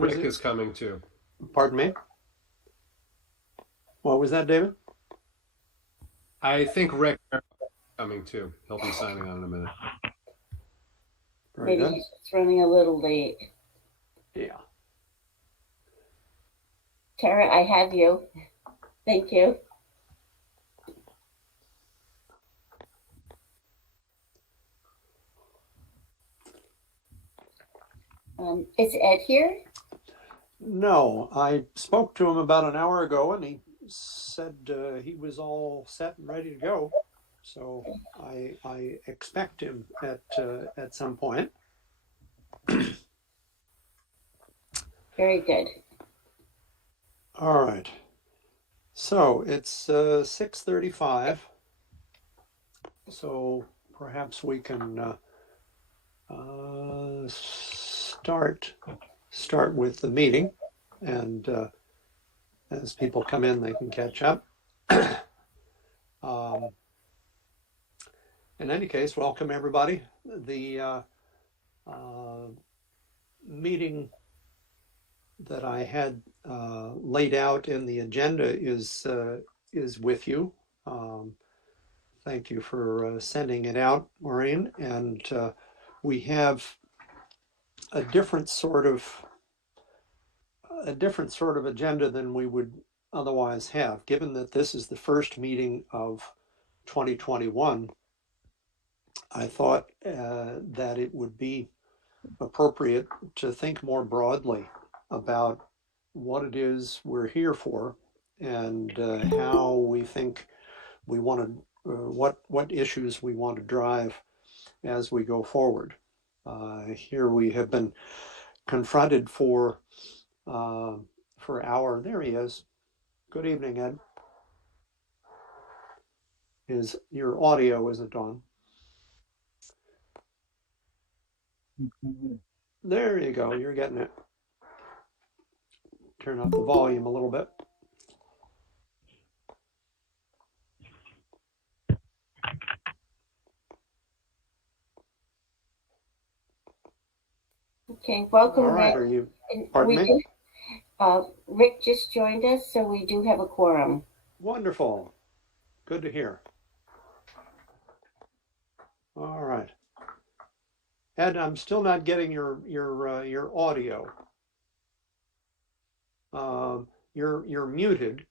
Rick is coming too. Pardon me? What was that, David? I think Rick is coming too. He'll be signing on in a minute. Very Maybe good. he's just running a little late. Yeah. Tara, I have you. Thank you. Is Ed here? No, I spoke to him about an hour ago and he said he was all set and ready to go. So I expect him at some point. Very good. All right. So it's 6:35. So perhaps we can start with the meeting, and as people come in, they can catch up. In any case, welcome everybody. The meeting that I had laid out in the agenda is with you. Thank you for sending it out, Maureen. And we have a different sort of agenda than we would otherwise have, given that this is the first meeting of 2021. I thought that it would be appropriate to think more broadly about what it is we're here for and how we think we want to, what issues we want to drive as we go forward. Here we have been confronted for there he is. Good evening, Ed. Your audio isn't on. There you go, you're getting it. Turn up the volume a little bit. Okay, welcome, All right, Rick. are you, pardon me? Rick just joined us, so we do have a quorum. Wonderful. Good to hear. All right. Ed, I'm still not getting your audio. You're muted,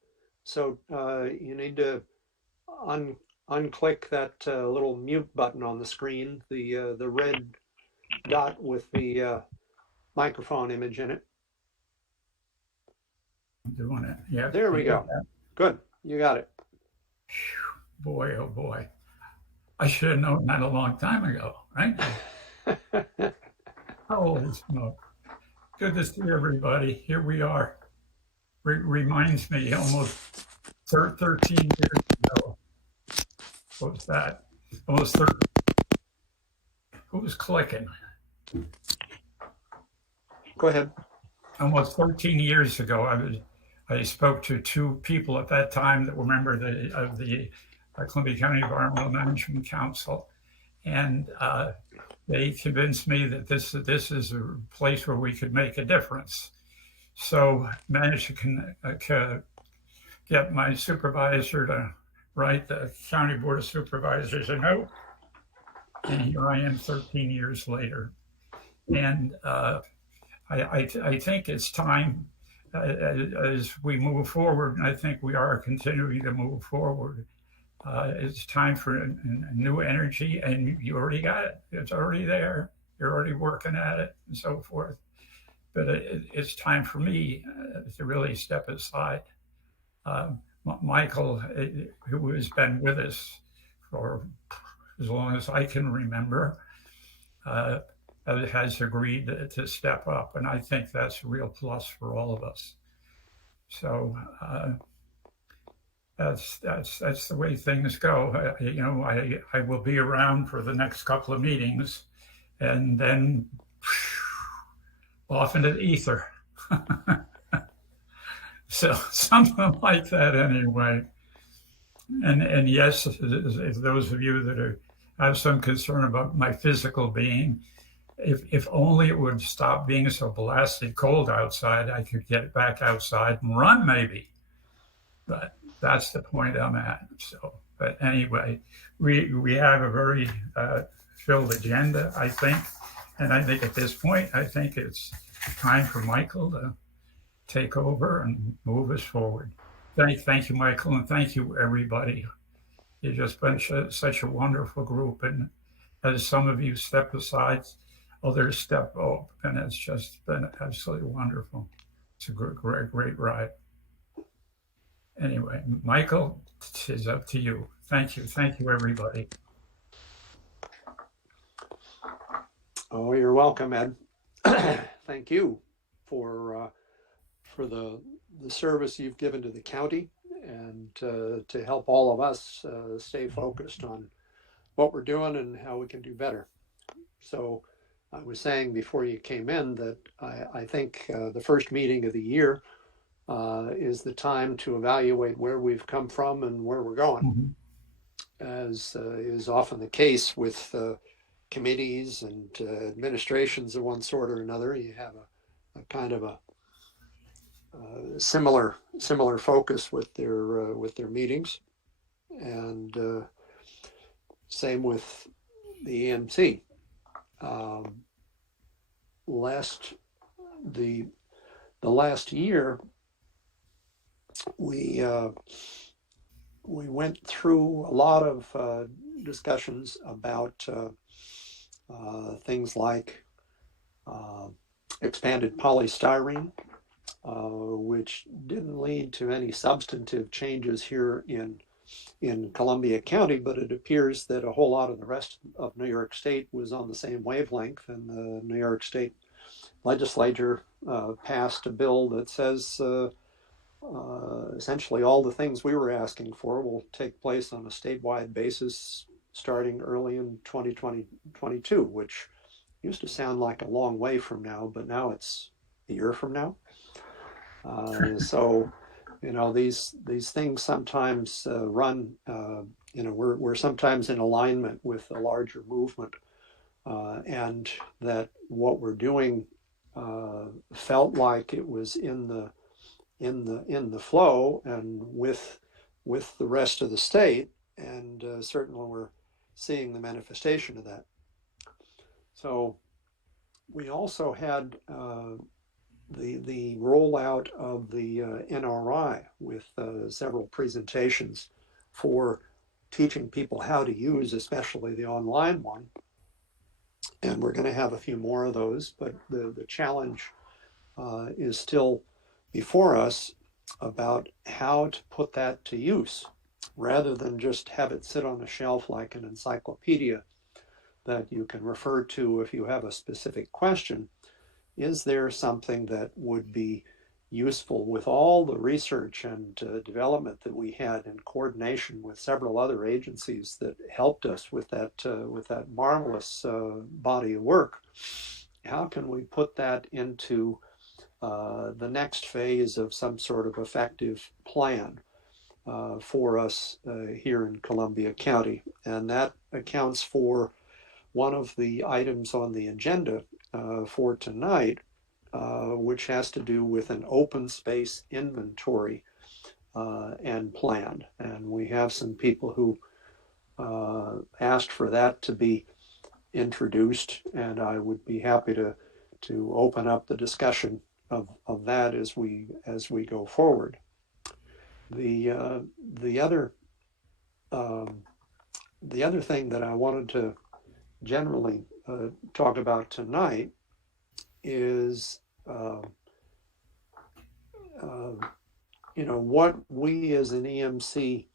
so you need to unclick that little mute button on the screen, the red dot with the microphone image in it. I'm doing it. Yeah. There we go. Good. You got it. Boy, oh boy. I should have known that a long time ago, right? Holy smoke. Good to see everybody. Here we are. Reminds me almost 13 years ago. What was that? Almost 13. Who was clicking? Go ahead. Almost 13 years ago, I spoke to two people at that time that were members of the Columbia County Environmental Management Council, and they convinced me that this is a place where we could make a difference. So managed to get my supervisor to write the County Board of Supervisors a note, and here I am 13 years later. And I think it's time as we move forward, and I think we are continuing to move forward. It's time for a new energy, and you already got it. It's already there. You're already working at it and so forth. But it's time for me to really step aside. Michael, who has been with us for as long as I can remember, has agreed to step up, and I think that's a real plus for all of us. So that's the way things go. I will be around for the next couple of meetings, and then off into the ether. So something like that anyway. And yes, those of you that have some concern about my physical being, if only it would stop being so blasted cold outside, I could get back outside and run maybe. But that's the point I'm at. So, but anyway, we have a very filled agenda, I think. And I think at this point, I think it's time for Michael to take over and move us forward. Thank you, Michael, and thank you, everybody. You've just been such a wonderful group. And as some of you step aside, others step up, and it's just been absolutely wonderful. It's a great ride. Anyway, Michael, it's up to you. Thank you, everybody. Oh, you're welcome, Ed. Thank you for the service you've given to the county and to help all of us stay focused on what we're doing and how we can do better. So I was saying before you came in that I think the first meeting of the year is the time to evaluate where we've come from and where we're going. As is often the case with committees and administrations of one sort or another, you have a kind of a similar focus with their meetings, and same with the EMC. The last year, we went through a lot of discussions about things like expanded polystyrene, which didn't lead to any substantive changes here in Columbia County, but it appears that a whole lot of the rest of New York State was on the same wavelength, and the New York State legislature passed a bill that says essentially all the things we were asking for will take place on a statewide basis starting early in 2022, which used to sound like a long way from now, but now it's a year from now. So, you know, these things sometimes run, you know, we're sometimes in alignment with a larger movement, and that what we're doing felt like it was in the flow and with the rest of the state, and certainly we're seeing the manifestation of that. So we also had the rollout of the NRI with several presentations for teaching people how to use, especially the online one. And we're going to have a few more of those, but the challenge is still before us about how to put that to use rather than just have it sit on a shelf like an encyclopedia that you can refer to if you have a specific question. Is there something that would be useful with all the research and development that we had in coordination with several other agencies that helped us with that marvelous body of work? How can we put that into the next phase of some sort of effective plan for us here in Columbia County? And that accounts for one of the items on the agenda for tonight, which has to do with an open space inventory and plan. And we have some people who asked for that to be introduced, and I would be happy to open up the discussion of that as we go forward. The other thing that I wanted to generally talk about tonight is you know, what we as an EMC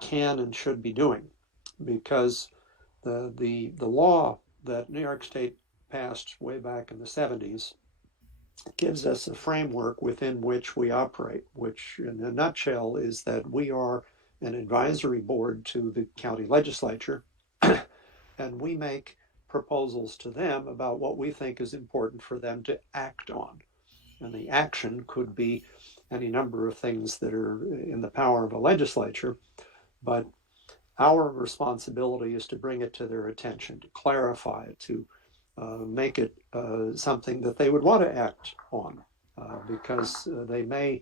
can and should be doing, because the law that New York State passed way back in the 70s gives us a framework within which we operate, which in a nutshell is that we are an advisory board to the county legislature, and we make proposals to them about what we think is important for them to act on. And the action could be any number of things that are in the power of a legislature, but our responsibility is to bring it to their attention, to clarify it, to make it something that they would want to act on, because they may,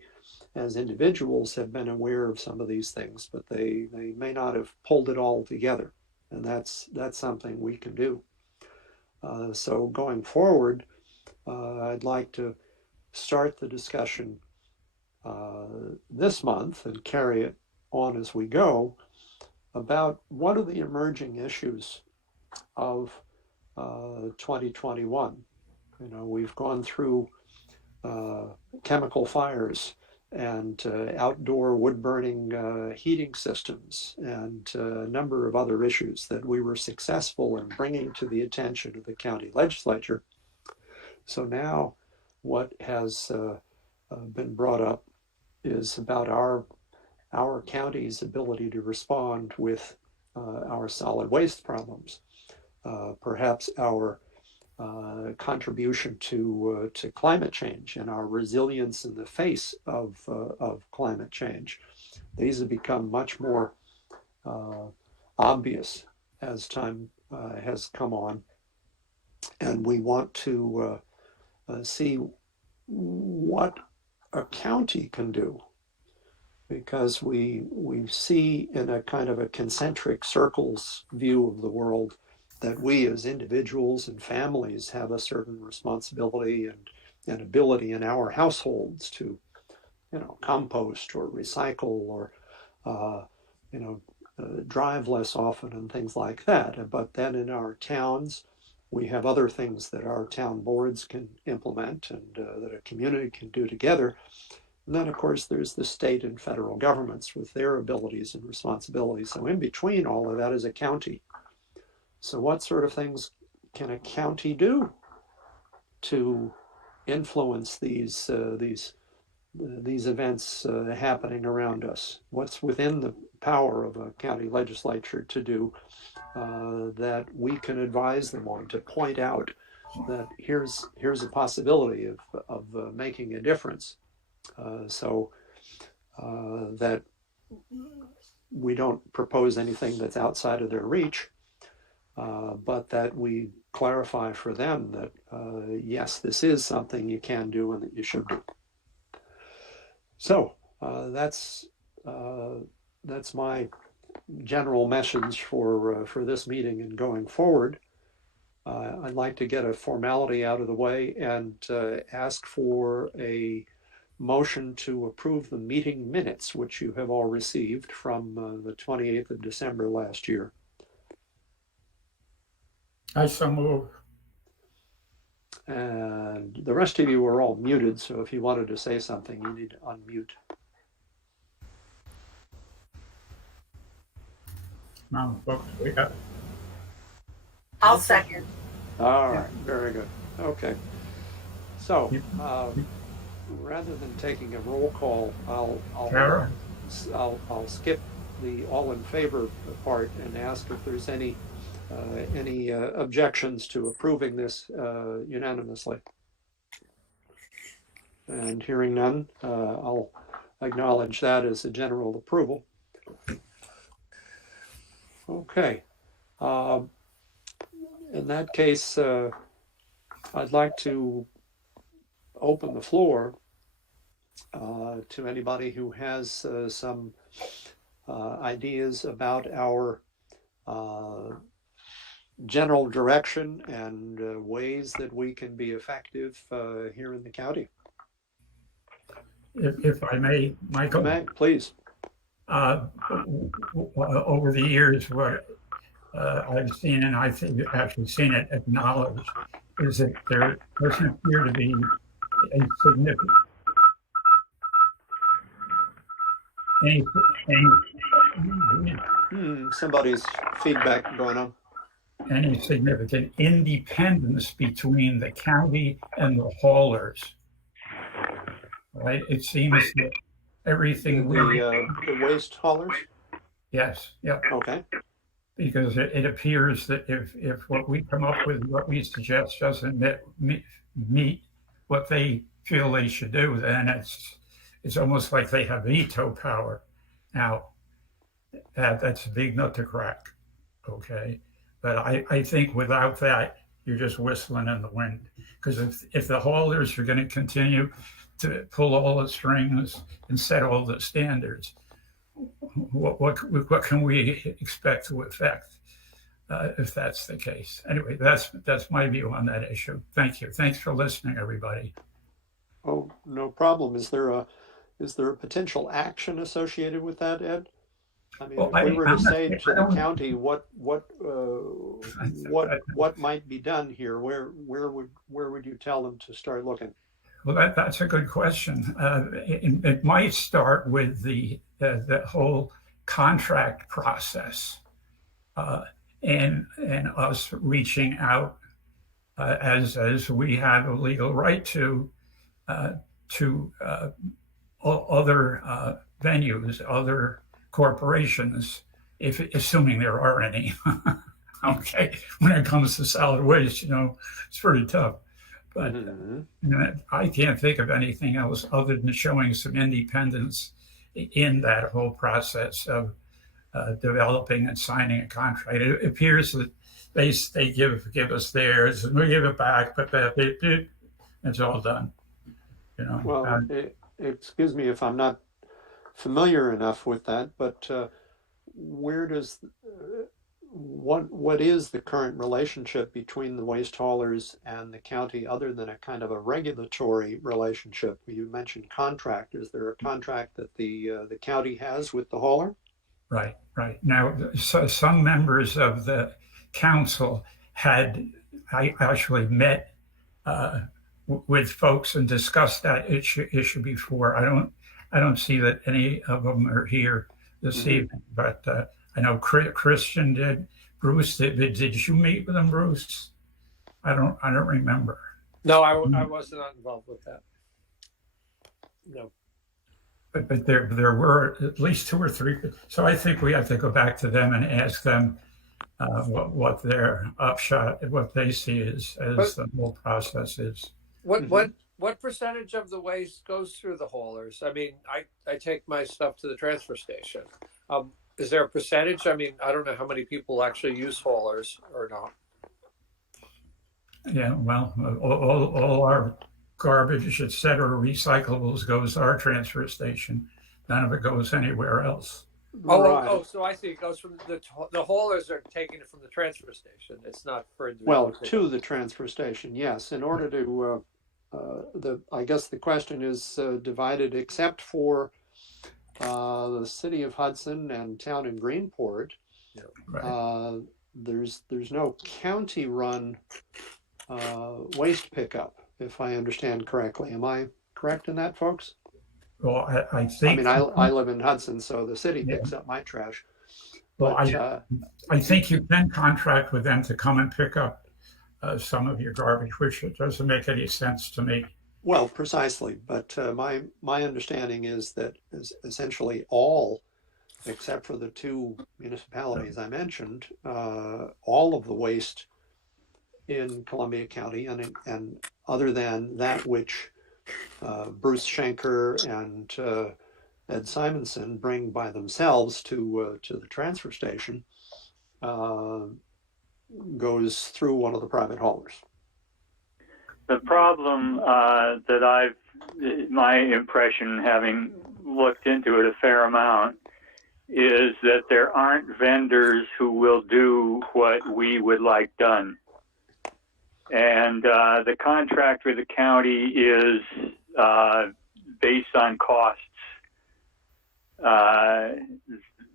as individuals, have been aware of some of these things, but they may not have pulled it all together. And that's something we can do. So going forward, I'd like to start the discussion this month and carry it on as we go about what are the emerging issues of 2021. You know, we've gone through chemical fires and outdoor wood burning heating systems and a number of other issues that we were successful in bringing to the attention of the county legislature. So now what has been brought up is about our county's ability to respond with our solid waste problems, perhaps our contribution to climate change and our resilience in the face of climate change. These have become much more obvious as time has come on, and we want to see what a county can do, because we see in a kind of a concentric circles view of the world that we as individuals and families have a certain responsibility and ability in our households to, you know, compost or recycle or, drive less often and things like that. But then in our towns, we have other things that our town boards can implement and that a community can do together. And then, of course, there's the state and federal governments with their abilities and responsibilities. So in between all of that is a county. So what sort of things can a county do to influence these events happening around us? What's within the power of a county legislature to do that we can advise them on, to point out that here's a possibility of making a difference, so that we don't propose anything that's outside of their reach, but that we clarify for them that yes, this is something you can do and that you should do. So that's my general message for this meeting and going forward. I'd like to get a formality out of the way and ask for a motion to approve the meeting minutes, which you have all received from the 28th of December last year. I so move. And the rest of you are all muted, so if you wanted to say something, you need to unmute. No, folks, we got. I'll second. All right, very good. Okay. So rather than taking a roll call, I'll skip the all in favor part and ask if there's any objections to approving this unanimously. And hearing none, I'll acknowledge that as a general approval. Okay. In that case, I'd like to open the floor to anybody who has some ideas about our general direction and ways that we can be effective here in the county. If I may, Michael. May, please. Over the years, what I've seen, and I think you've actually seen it acknowledged, is that there doesn't appear to be a significant Somebody's feedback going on. Any significant independence between the county and the haulers. Right? It seems that everything the waste haulers? Yes, yeah. Okay. Because it appears that if what we come up with, what we suggest doesn't meet what they feel they should do, then it's almost like they have veto power. Now, that's a big nut to crack, okay? But I think without that you're just whistling in the wind. Because if the haulers are going to continue to pull all the strings and set all the standards, what can we expect to affect if that's the case? Anyway, that's my view on that issue. Thank you. Thanks for listening, everybody. Oh, no problem. Is there a potential action associated with that, Ed? I mean, Well, if we were to say to the don't- county what might be done here, where would you tell them to start looking? Well, that's a good question. It might start with the whole contract process, and us reaching out as we have a legal right to other venues, other corporations, if assuming there are any. Okay, when it comes to solid waste, it's pretty tough. But I can't think of anything else other than showing some independence in that whole process of developing and signing a contract. It appears that they give us theirs and we give it back, but it's all done. Well, excuse me if I'm not familiar enough with that, but where does what is the current relationship between the waste haulers and the county, other than a kind of a regulatory relationship? You mentioned contract. Is there a contract that the county has with the hauler? Right. Now, so some members of the council I actually met with folks and discussed that issue before. I don't see that any of them are here this evening, but I know Christian did. Bruce did you meet with him, Bruce? I don't remember. No, I was not involved with that. No. But there were at least 2 or 3. So I think we have to go back to them and ask them what their upshot, what they see as the whole process is. What percentage of the waste goes through the haulers? I mean, I take my stuff to the transfer station. Is there a percentage? I mean, I don't know how many people actually use haulers or not. Yeah, well, all our garbage, et cetera, recyclables goes to our transfer station. None of it goes anywhere else. Right. So I see it goes from the haulers are taking it from the transfer station. It's not for Well, to the transfer station, yes. In order to I guess the question is divided, except for the city of Hudson and town in Greenport. Yeah. Right. There's no county-run waste pickup, if I understand correctly. Am I correct in that, folks? Well, I think. I mean, I live in Hudson, so the city picks up my trash. Well, But, I think you can contract with them to come and pick up some of your garbage, which doesn't make any sense to me. well, precisely. But my understanding is that essentially all, except for the 2 municipalities I mentioned, all of the waste in Columbia County, and other than that which Bruce Schenker and Ed Simonson bring by themselves to the transfer station, goes through one of the private haulers. The problem my impression, having looked into it a fair amount, is that there aren't vendors who will do what we would like done. And the contract with the county is based on costs.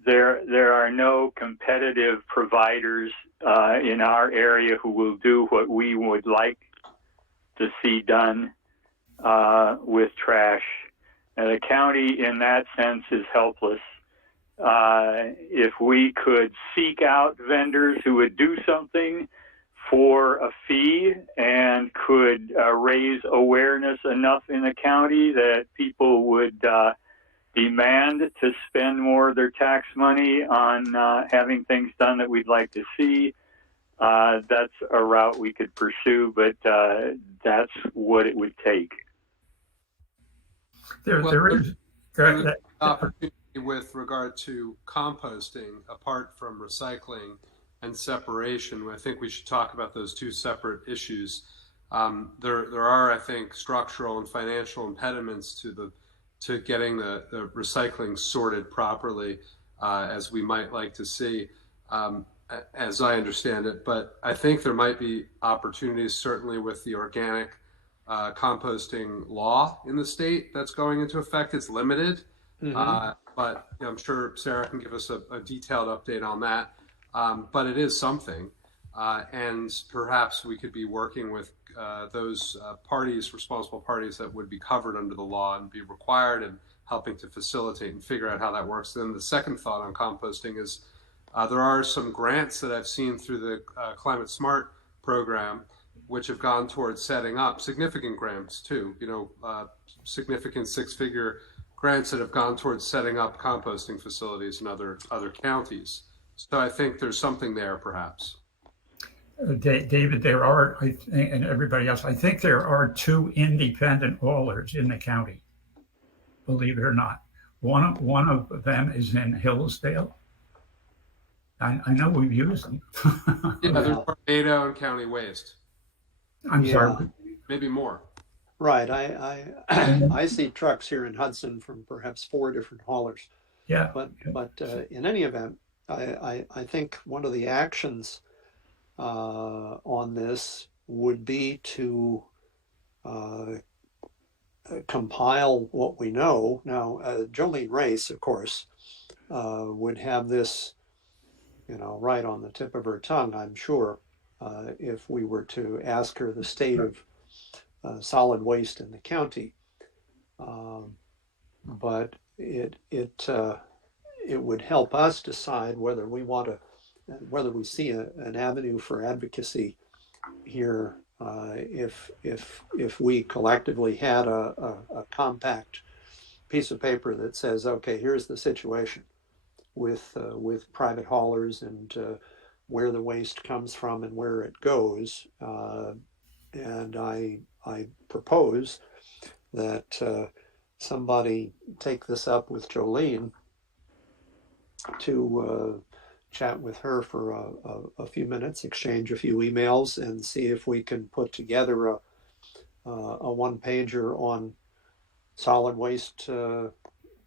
There are no competitive providers in our area who will do what we would like to see done with trash. And the county, in that sense, is helpless. If we could seek out vendors who would do something for a fee and could raise awareness enough in the county that people would demand to spend more of their tax money on having things done that we'd like to see, that's a route we could pursue, but that's what it would take. There is opportunity with regard to composting, apart from recycling and separation. I think we should talk about those two separate issues. There are, I think, structural and financial impediments to getting the recycling sorted properly, as we might like to see, as I understand it. But I think there might be opportunities, certainly with the organic composting law in the state that's going into effect. It's limited, but I'm sure Sarah can give us a detailed update on that. But it is something, and perhaps we could be working with those parties, responsible parties that would be covered under the law and be required, and helping to facilitate and figure out how that works. Then the second thought on composting is there are some grants that I've seen through the Climate Smart program, which have gone towards setting up significant grants too, significant six-figure grants that have gone towards setting up composting facilities in other counties. So I think there's something there, perhaps. David, there are, I think, and everybody else, I think there are 2 independent haulers in the county, believe it or not. One of them is in Hillsdale. I know we've used them. Yeah, there's Tornado and County Waste. I'm sorry. Maybe more. Right. I see trucks here in Hudson from perhaps 4 different haulers. Yeah. But in any event, I think one of the actions on this would be to compile what we know. Now, Jolene Race, of course, would have this, right on the tip of her tongue, I'm sure, if we were to ask her the state of solid waste in the county. But it would help us decide whether we want to, whether we see an avenue for advocacy here, if we collectively had a compact piece of paper that says, okay, here's the situation with private haulers and where the waste comes from and where it goes. And I propose that somebody take this up with Jolene to chat with her for a few minutes, exchange a few emails, and see if we can put together a one-pager on solid waste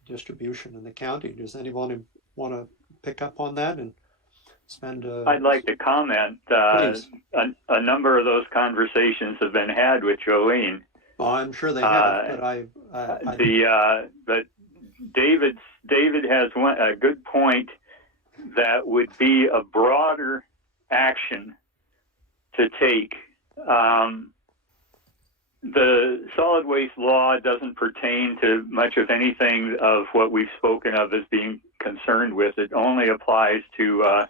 distribution in the county. Does anyone want to pick up on that and spend I'd like to comment. A number of those conversations have been had with Jolene. Well, I'm sure they have, but David has a good point that would be a broader action to take. The solid waste law doesn't pertain to much of anything of what we've spoken of as being concerned with. It only applies to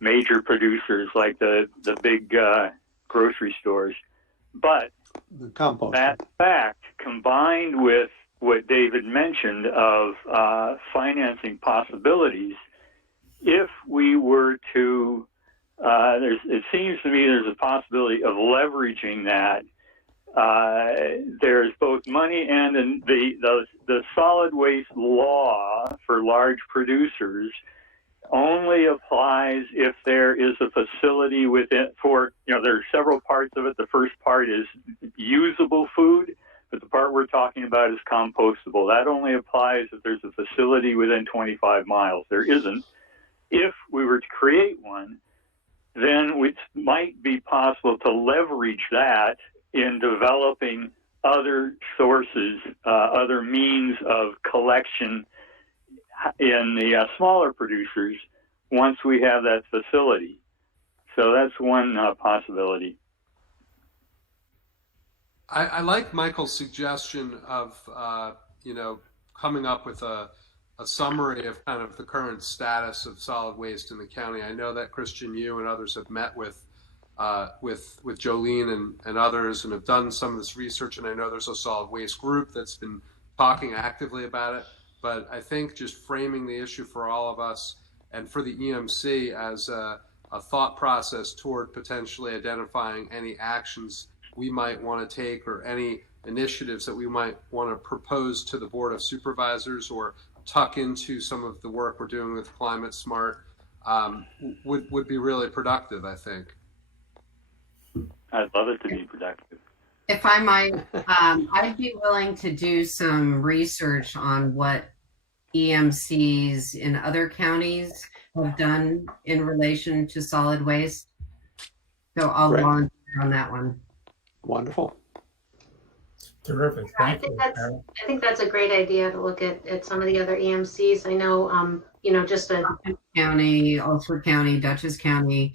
major producers like the big grocery stores. But that fact, combined with what David mentioned of financing possibilities, if we were to, it seems to me there's a possibility of leveraging that. There's both money and the solid waste law for large producers only applies if there is a facility within there are several parts of it. The first part is usable food, but the part we're talking about is compostable. That only applies if there's a facility within 25 miles. There isn't. If we were to create one, then it might be possible to leverage that in developing other sources, other means of collection in the smaller producers once we have that facility. So that's one possibility. I like Michael's suggestion of, coming up with a summary of kind of the current status of solid waste in the county. I know that Christian, you and others have met with Jolene and others and have done some of this research. And I know there's a solid waste group that's been talking actively about it. But I think just framing the issue for all of us and for the EMC as a thought process toward potentially identifying any actions we might want to take or any initiatives that we might want to propose to the Board of Supervisors or tuck into some of the work we're doing with Climate Smart. would be really productive, I think. I'd love it to be productive. If I might, I'd be willing to do some research on what EMCs in other counties have done in relation to solid waste. So I'll Great. volunteer on that one. Wonderful. Terrific. I Thank think you. that's I think that's a great idea to look at some of the other EMCs. I know, just a County, Ulster County, Dutchess County. take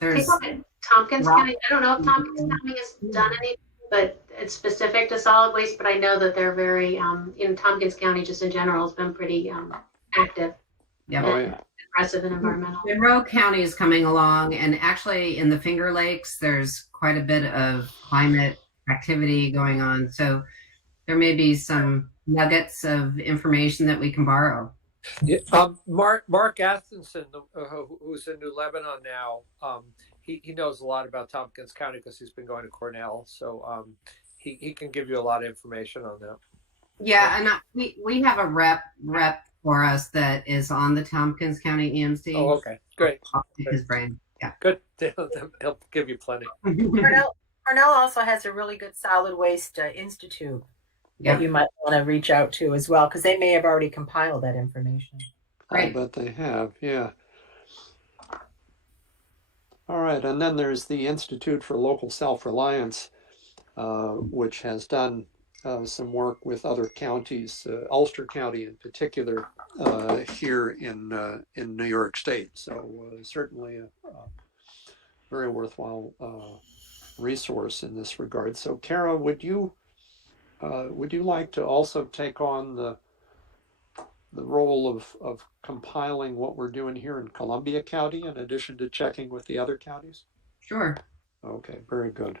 There's a look at Tompkins Rock- County. I don't know if Tompkins County has done anything, but it's specific to solid waste. But I know that they're very in Tompkins County, just in general, has been pretty active, yeah, Oh, yeah. aggressive, and environmental. Monroe County is coming along, and actually in the Finger Lakes, there's quite a bit of climate activity going on. So there may be some nuggets of information that we can borrow. Yeah, Mark Athenson, who's in New Lebanon now, he knows a lot about Tompkins County because he's been going to Cornell. So he can give you a lot of information on that. Yeah, and we have a rep for us that is on the Tompkins County EMC. Oh, okay, great, I'll pick his brain. Yeah. good. He'll give you plenty. Cornell also has a really good solid waste institute Yeah. that you might want to reach out to as well, because they may have already compiled that information. I'll Right. bet they have, yeah. All right, and then there's the Institute for Local Self-Reliance, which has done some work with other counties, Ulster County in particular, here in New York State. So certainly a very worthwhile resource in this regard. So Kara, would you like to also take on the role of compiling what we're doing here in Columbia County in addition to checking with the other counties? Sure. Okay, very good.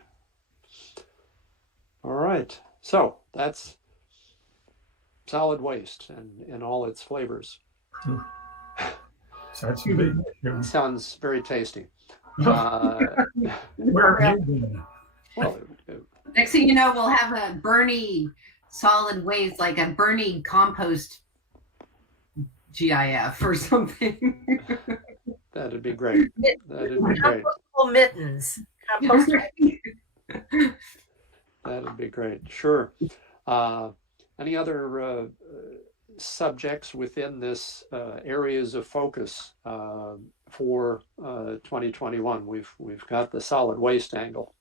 All right, so that's solid waste and in all its flavors. So that's a big issue. Sounds very tasty. Where have you been? Well, Next thing you know, we'll have a Bernie solid waste, like a Bernie compost GIF or something. that'd be great. That'd be great. Compostable mittens. Composter. That'd be great. Sure. Any other subjects within this areas of focus for 2021? We've got the solid waste angle.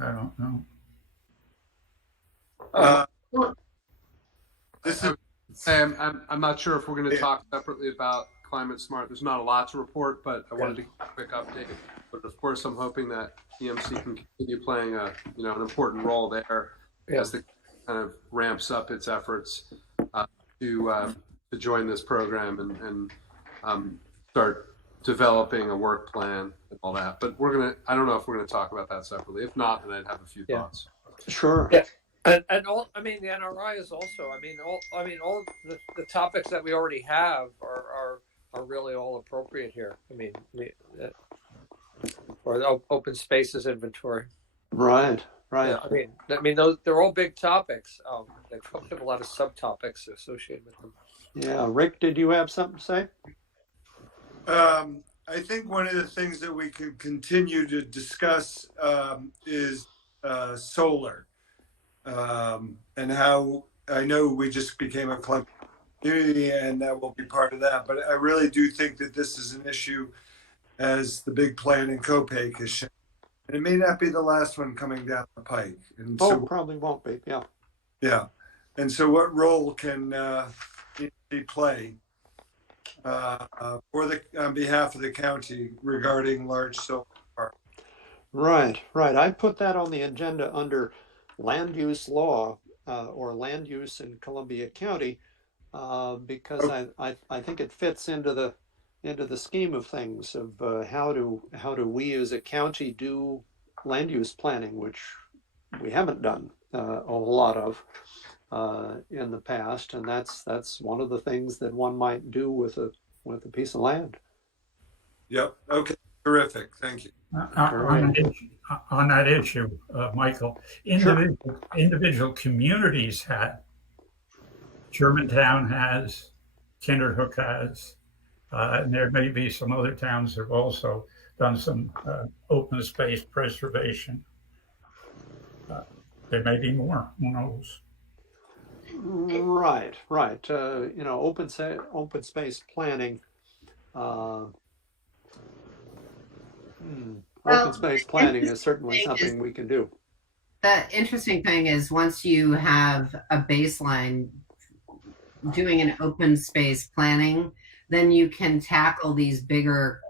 I don't know. This is Sam. I'm not sure if we're going to talk separately about climate smart. There's not a lot to report, but I wanted to give a quick update. But of course, I'm hoping that EMC can continue playing an important role there as the kind of ramps up its efforts to join this program and start developing a work plan and all that. But I don't know if we're gonna talk about that separately. If not, then I'd have a few thoughts. Sure. Yeah. And all, I mean, the NRI is also, all the topics that we already have are really all appropriate here. I mean, or the open spaces inventory. Right. Yeah, I mean, those, they're all big topics. They probably have a lot of subtopics associated with them. Yeah. Rick, did you have something to say? I think one of the things that we could continue to discuss is solar, and how I know we just became a club community, and that will be part of that. But I really do think that this is an issue, as the big plan in Copake has shown, and it may not be the last one coming down the pike. And so, Probably won't be. Yeah. yeah. And so, what role can he play on behalf of the county regarding large solar parks? Right. I put that on the agenda under land use law or land use in Columbia County because I think it fits into the scheme of things of how do we as a county do land use planning, which we haven't done a whole lot of in the past, and that's one of the things that one might do with a piece of land. Yep. Okay. Terrific. Thank you. On that issue, Michael, individual communities had Germantown has, Kinderhook has, and there may be some other towns that have also done some open space preservation. There may be more, who knows? Right, right. You know, open space planning. Open Well, space the planning interesting is certainly thing is something we can do. the interesting thing is once you have a baseline doing an open space planning, then you can tackle these bigger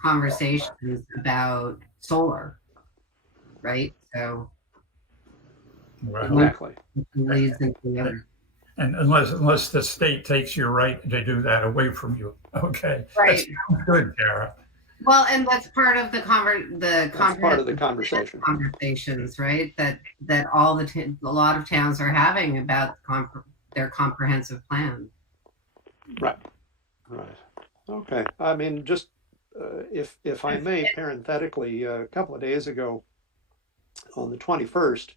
conversations about solar, right? So Well, one Exactly. leads into the other. and unless the state takes your right to do that away from you. Okay. Right. That's good, Kara. Well, and that's part of the That's part of the conversation. conversations, right? That all a lot of towns are having about their comprehensive plan. Right, right. Okay. I mean, just if I may, parenthetically, a couple of days ago, on the 21st,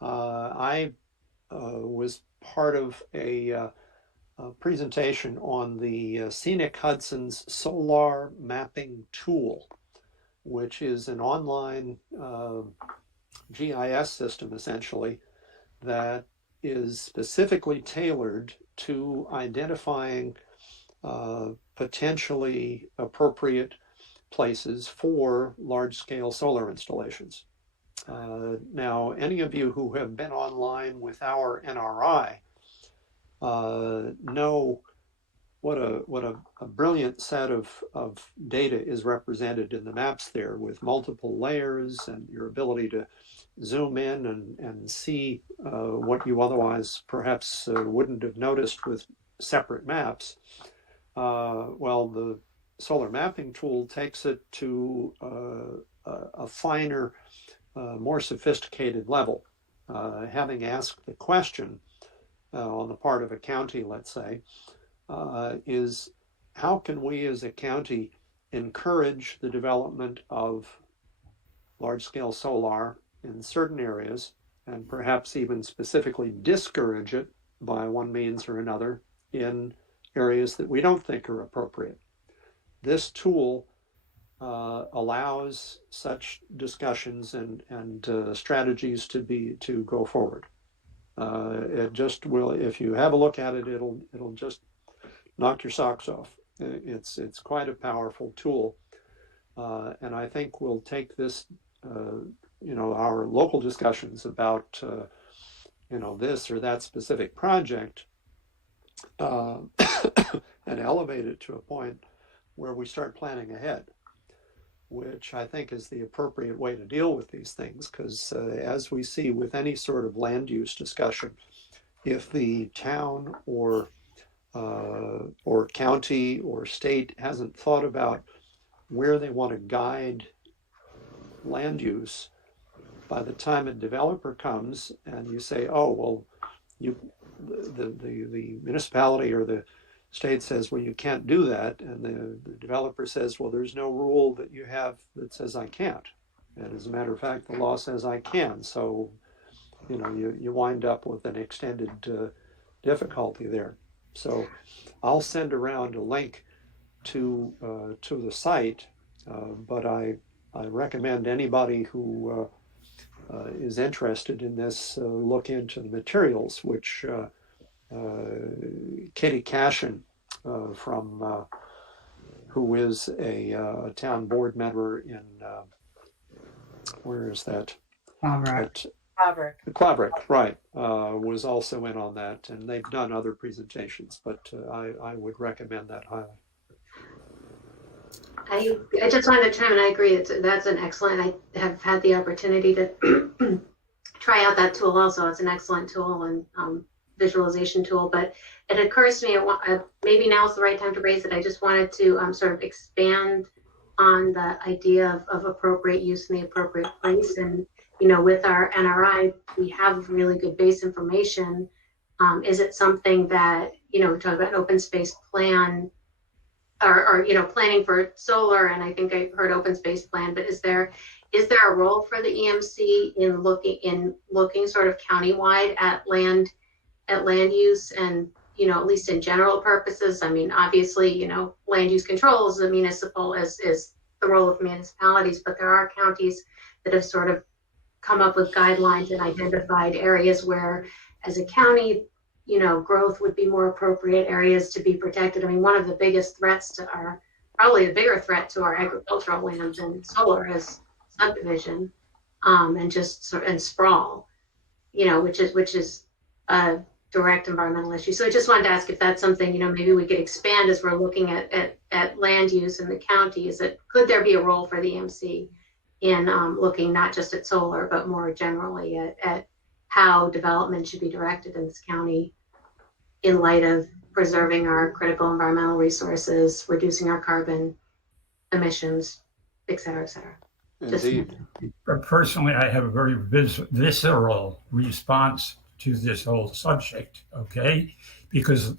I was part of a presentation on the Scenic Hudson's Solar Mapping Tool, which is an online GIS system, essentially, that is specifically tailored to identifying potentially appropriate places for large-scale solar installations. Now, any of you who have been online with our NRI know what a brilliant set of data is represented in the maps there, with multiple layers and your ability to zoom in and see what you otherwise perhaps wouldn't have noticed with separate maps. Well, the solar mapping tool takes it to a finer, more sophisticated level. Having asked the question on the part of a county, let's say, is how can we as a county encourage the development of large-scale solar in certain areas, and perhaps even specifically discourage it by one means or another in areas that we don't think are appropriate. This tool allows such discussions and strategies to go forward. It just will, if you have a look at it, it'll just knock your socks off. It's quite a powerful tool, and I think we'll take this, our local discussions about this or that specific project, and elevate it to a point where we start planning ahead, which I think is the appropriate way to deal with these things, because as we see with any sort of land use discussion, if the town or county or state hasn't thought about where they want to guide land use, by the time a developer comes and you say, oh, well, the municipality or the state says, well, you can't do that, and the developer says, well, there's no rule that you have that says I can't. And as a matter of fact, the law says I can. So, you wind up with an extended difficulty there. So I'll send around a link to the site, but I recommend anybody who is interested in this look into the materials, which Kitty Cashin, who is a town board member in where is that? Claverick, right, was also in on that, and they've done other presentations, but I would recommend that highly. I just wanted to chime in. I agree. That's an excellent. I have had the opportunity to try out that tool also. It's an excellent tool and visualization tool. But it occurs to me, maybe now is the right time to raise it. I just wanted to sort of expand on the idea of appropriate use in the appropriate place. And with our NRI, we have really good base information. Is it something that we talk about an open space plan? Or planning for solar, and I think I heard open space plan, but is there a role for the EMC in looking sort of countywide at land at land use and, at least in general purposes. I mean, obviously, land use control is is the role of municipalities, but there are counties that have sort of come up with guidelines and identified areas where, as a county, growth would be more appropriate, areas to be protected. I mean, one of the biggest threats probably a bigger threat to our agricultural lands and solar is subdivision, and sprawl, which is a direct environmental issue. So I just wanted to ask if that's something, maybe we could expand as we're looking at land use in the county. Could there be a role for the EMC in looking not just at solar, but more generally at how development should be directed in this county in light of preserving our critical environmental resources, reducing our carbon emissions, et cetera, et cetera. Indeed. Personally, I have a very visceral response to this whole subject, okay? Because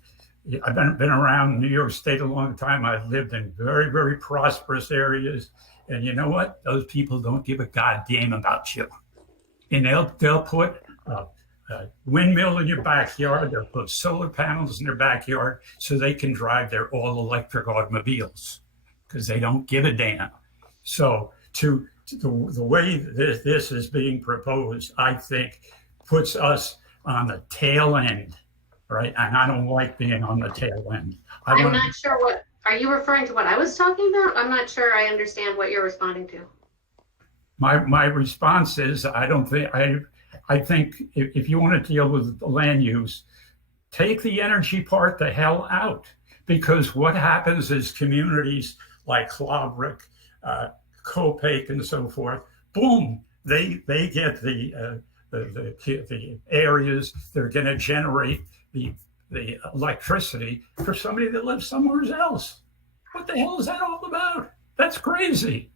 I've been around New York State a long time. I've lived in very, very prosperous areas. And you know what? Those people don't give a goddamn about you. And they'll put a windmill in your backyard. They'll put solar panels in their backyard so they can drive their all-electric automobiles because they don't give a damn. So the way this is being proposed, I think, puts us on the tail end, right? And I don't like being on the tail end. I'm not sure are you referring to what I was talking about? I'm not sure I understand what you're responding to. My response is I think if you want to deal with the land use, take the energy part the hell out, because what happens is communities like Clobrick, Copake, and so forth, boom, they get the areas that are going to generate the electricity for somebody that lives somewhere else. What the hell is that all about? That's crazy.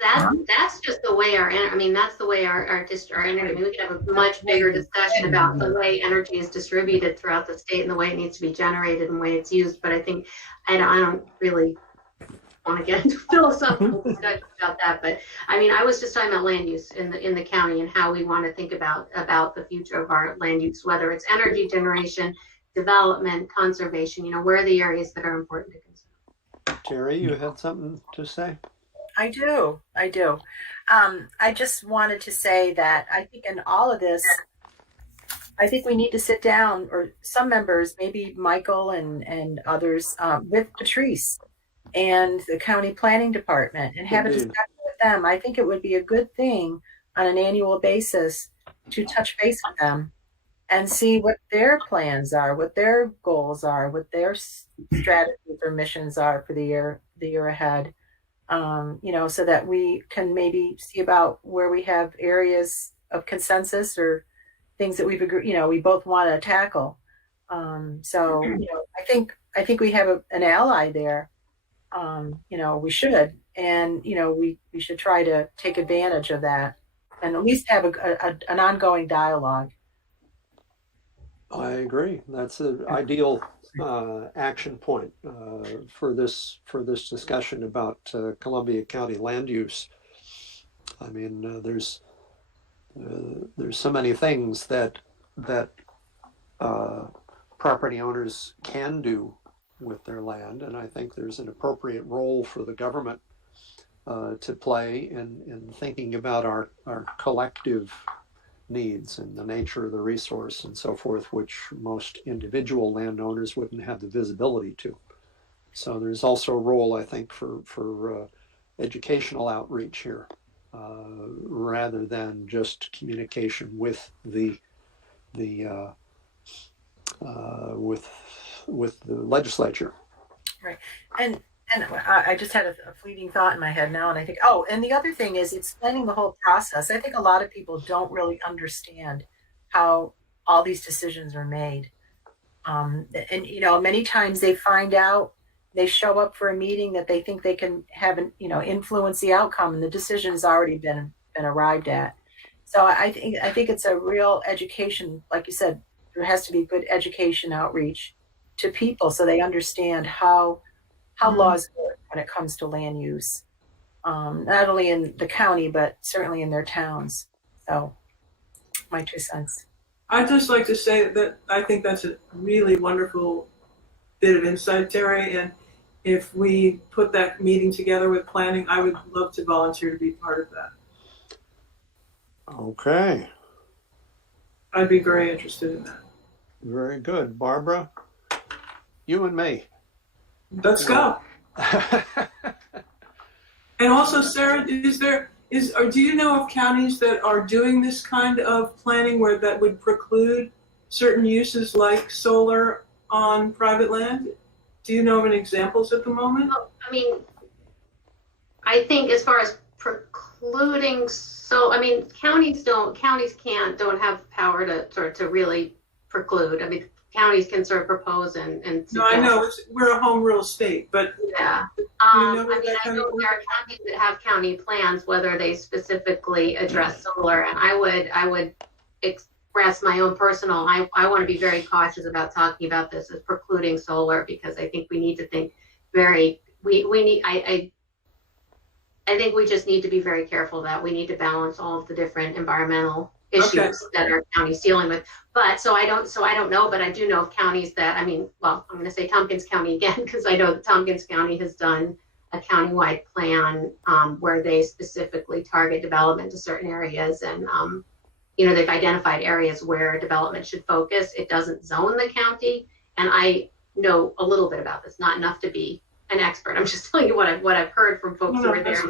That's just the way that's the way our energy. We could have a much bigger discussion about the way energy is distributed throughout the state and the way it needs to be generated and the way it's used. But I think I don't really want to get into philosophical discussion about that. But I was just talking about land use in the county and how we want to think about the future of our land use, whether it's energy generation, development, conservation. Where are the areas that are important to consider? Terry, you had something to say? I do. I just wanted to say that I think in all of this, I think we need to sit down, or some members, maybe Michael and others, with Patrice and the county planning department and have a discussion with them. I think it would be a good thing on an annual basis to touch base with them and see what their plans are, what their goals are, what their strategies or missions are for the year ahead. So that we can maybe see about where we have areas of consensus or things that we've agreed, we both want to tackle. I think we have an ally there. We should, and we should try to take advantage of that and at least have an ongoing dialogue. I agree. That's an ideal action point for this discussion about Columbia County land use. There's so many things that property owners can do with their land, and I think there's an appropriate role for the government to play in thinking about our collective needs and the nature of the resource and so forth, which most individual landowners wouldn't have the visibility to. So there's also a role, I think, for educational outreach here, rather than just communication with the legislature. Right. And I just had a fleeting thought in my head now, and I think, and the other thing is explaining the whole process. I think a lot of people don't really understand how all these decisions are made. Many times they find out, they show up for a meeting that they think they can have, influence the outcome, and the decision has already been arrived at. So I think it's a real education, like you said. There has to be good education outreach to people so they understand how laws work when it comes to land use, not only in the county, but certainly in their towns. So my 2 cents. I'd just like to say that I think that's a really wonderful bit of insight, Terry. And if we put that meeting together with planning, I would love to volunteer to be part of that. Okay, I'd be very interested in that. very good. Barbara, you and me. Let's go. And also, Sarah, or do you know of counties that are doing this kind of planning where that would preclude certain uses like solar on private land? Do you know of any examples at the moment? Well, I mean, I think as far as precluding, counties don't have power to sort of to really preclude. I mean, counties can sort of propose and No, I know we're a home rule state, but yeah. I know there are counties that have county plans, whether they specifically address solar, and I would express my own personal. I want to be very cautious about talking about this as precluding solar, because I think we need to think very. I think we just need to be very careful that we need to balance all of the different environmental issues that our county's dealing with. But so I don't know, but I do know of counties that, I'm going to say Tompkins County again, because I know that Tompkins County has done a countywide plan where they specifically target development to certain areas, and they've identified areas where development should focus. It doesn't zone the county, and I know a little bit about this, not enough to be an expert. I'm just telling you what I've heard from folks who are there.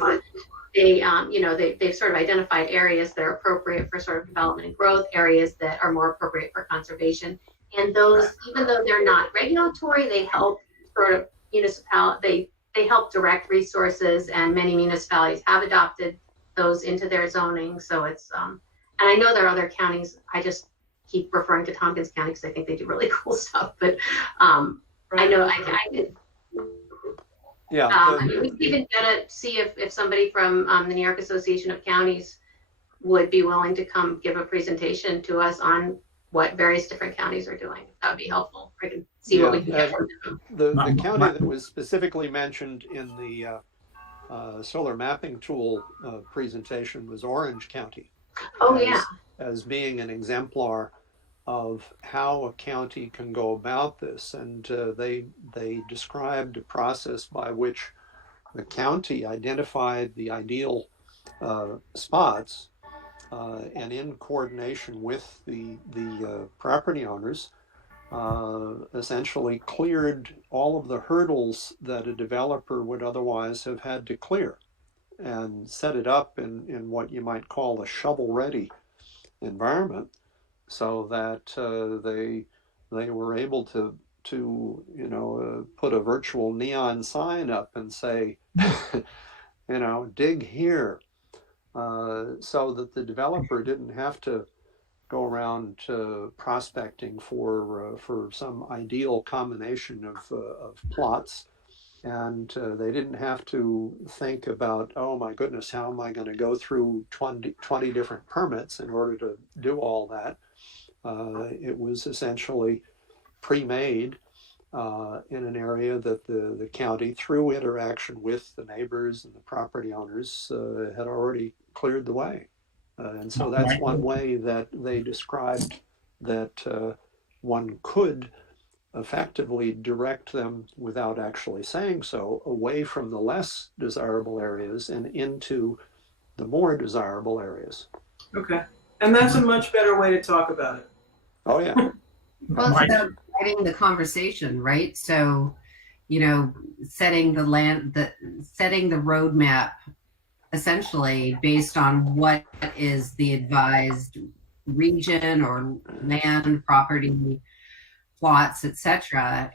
They've sort of identified areas that are appropriate for sort of development and growth, areas that are more appropriate for conservation. And those, even though they're not regulatory, they help sort of they help direct resources, and many municipalities have adopted those into their zoning. So it's, and I know there are other counties. I just keep referring to Tompkins County because I think they do really cool stuff. But I know I did. Yeah. We even gotta see if somebody from the New York Association of Counties would be willing to come give a presentation to us on what various different counties are doing. That would be helpful. I can see what we can get from them. The county that was specifically mentioned in the solar mapping tool presentation was Orange County. As being an exemplar of how a county can go about this, and they described a process by which the county identified the ideal spots, and in coordination with the property owners, essentially cleared all of the hurdles that a developer would otherwise have had to clear, and set it up in what you might call a shovel-ready environment, so that they were able to put a virtual neon sign up and say, dig here, so that the developer didn't have to go around prospecting for some ideal combination of plots, and they didn't have to think about, oh my goodness, how am I going to go through 20 different permits in order to do all that. It was essentially pre-made in an area that the county, through interaction with the neighbors and the property owners, had already cleared the way. And so that's one way that they described that one could effectively direct them, without actually saying so, away from the less desirable areas and into the more desirable areas. Okay. And that's a much better way to talk about it. Oh, yeah. Well, it's about having the conversation, right? So, setting the roadmap essentially based on what is the advised region or land, property, plots, etc.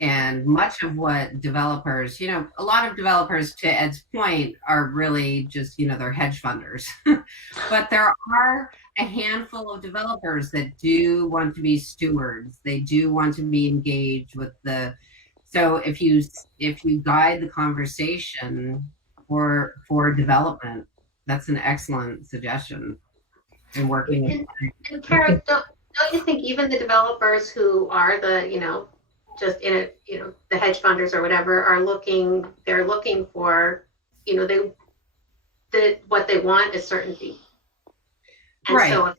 And much of what developers, a lot of developers, to Ed's point, are really just, they're hedge funders. But there are a handful of developers that do want to be stewards. They do want to be engaged with so if you guide the conversation for development, that's an excellent suggestion in working. And Kara, don't you think even the developers who are just in it, the hedge funders or whatever, they're looking for, what they want is certainty. And right. So if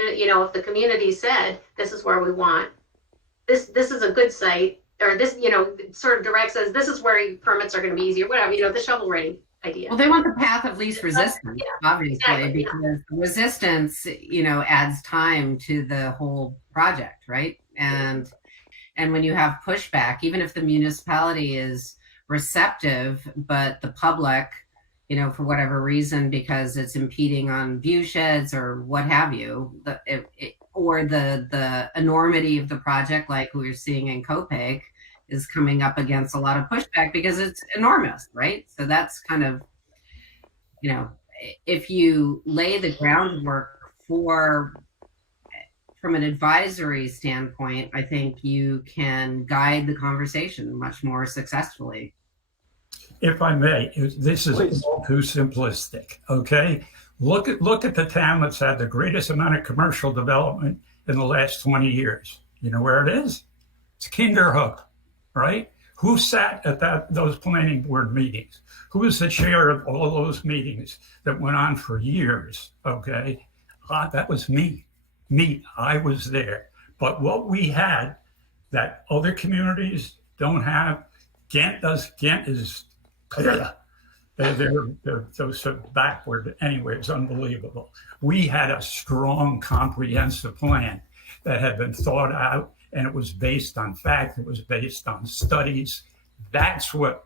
community, if the community said, this is where we want, this is a good site, or this, sort of directs us, this is where permits are going to be easier, whatever, the shovel ready idea. Well, they want the path of least resistance, Yeah, obviously, exactly, yeah. because resistance, adds time to the whole project, right? And when you have pushback, even if the municipality is receptive, but the public, for whatever reason, because it's impeding on view sheds or what have you, or the enormity of the project, like we're seeing in Copeg, is coming up against a lot of pushback because it's enormous, right? So that's kind of, if you lay the groundwork from an advisory standpoint, I think you can guide the conversation much more successfully. If I may, this is Please. all too simplistic, okay? Look at the town that's had the greatest amount of commercial development in the last 20 years. You know where it is? It's Kinderhook, right? Who sat at those planning board meetings? Who was the chair of all those meetings that went on for years, okay? That was me. I was there. But what we had that other communities don't have, Ghent is they're so backward. Anyway, it's unbelievable. We had a strong, comprehensive plan that had been thought out, and it was based on fact. It was based on studies. That's what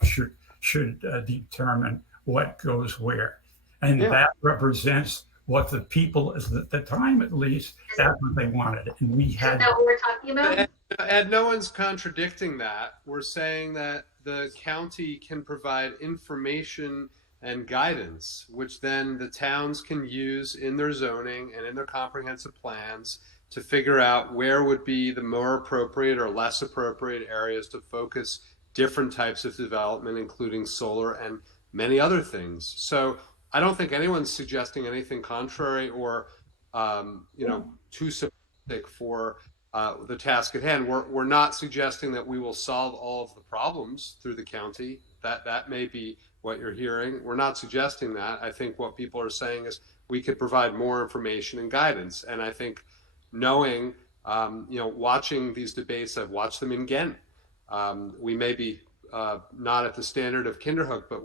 should determine what goes where, and that represents what the people, at the time at least, that's what they wanted. And we had. Is that what we're talking about? Ed, no one's contradicting that. We're saying that the county can provide information and guidance, which then the towns can use in their zoning and in their comprehensive plans to figure out where would be the more appropriate or less appropriate areas to focus different types of development, including solar and many other things. So I don't think anyone's suggesting anything contrary or, too simplistic for the task at hand. We're not suggesting that we will solve all of the problems through the county. That may be what you're hearing. We're not suggesting that. I think what people are saying is we could provide more information and guidance. And I think knowing, watching these debates, I've watched them in Ghent. We may be not at the standard of Kinderhook, but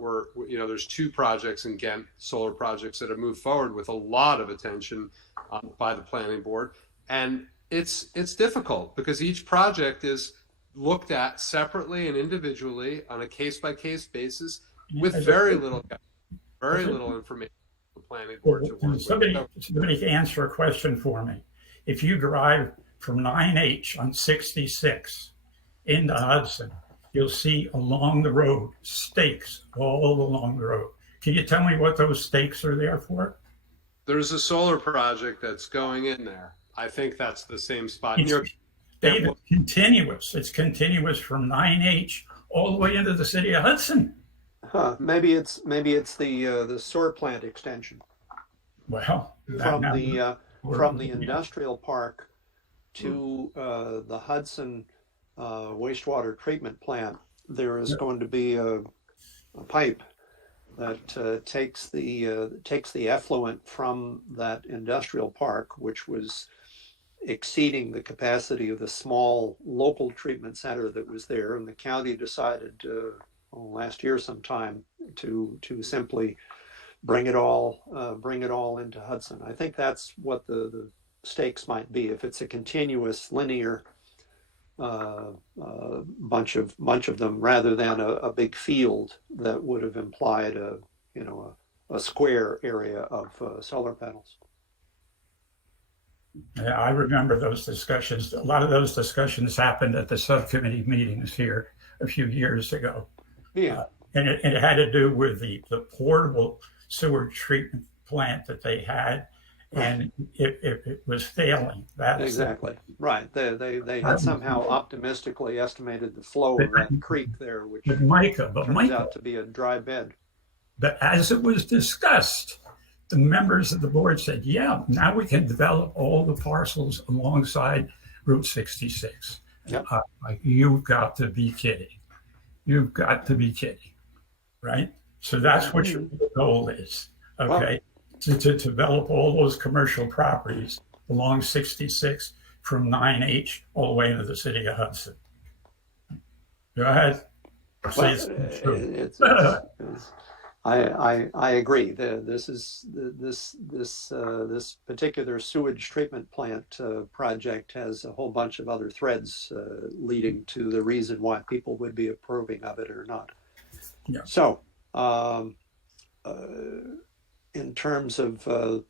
there's 2 projects in Ghent, solar projects, that have moved forward with a lot of attention by the planning board. And it's difficult because each project is looked at separately and individually on a case-by-case basis with very little information for the planning board to work with. Somebody answer a question for me. If you drive from 9H on 66 into Hudson, you'll see along the road stakes all along the road. Can you tell me what those stakes are there for? There's a solar project that's going in there. I think that's the same spot. David, continuous. It's continuous from 9H all the way into the city of Hudson. Maybe it's the sewer plant extension. Well, from the industrial park to the Hudson wastewater treatment plant. There is going to be a pipe that takes the effluent from that industrial park, which was exceeding the capacity of the small local treatment center that was there, and the county decided last year sometime to simply bring it all into Hudson. I think that's what the stakes might be. If it's a continuous linear bunch of them, rather than a big field that would have implied a square area of solar panels. Yeah, I remember those discussions. A lot of those discussions happened at the subcommittee meetings here a few years ago. Yeah. And it had to do with the portable sewer treatment plant that they had, and it was failing. That's exactly right. They had somehow optimistically estimated the flow of that creek there, which turns out to be a dry bed. But as it was discussed, the members of the board said, yeah, now we can develop all the parcels alongside Route 66. Yep. You've got to be kidding. You've got to be kidding, right? So that's what your goal is, okay? To develop all those commercial properties along 66 from 9H all the way into the city of Hudson. Go ahead. Say it's I agree. This particular sewage treatment plant project has a whole bunch of other threads leading to the reason why people would be approving of it or not. Yeah. So, in terms of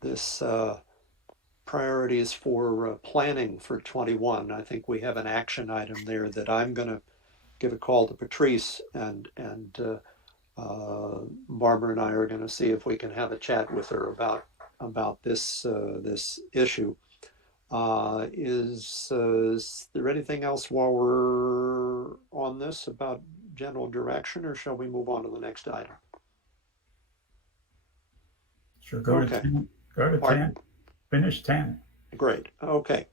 this priorities for planning for 21, I think we have an action item there that I'm going to give a call to Patrice, and Barbara and I are going to see if we can have a chat with her about this this issue. Is there anything else while we're on this about general direction, or shall we move on to the next item? Sure. Go Okay. to 10. Go to Pardon? 10. Finish 10. Great. Okay.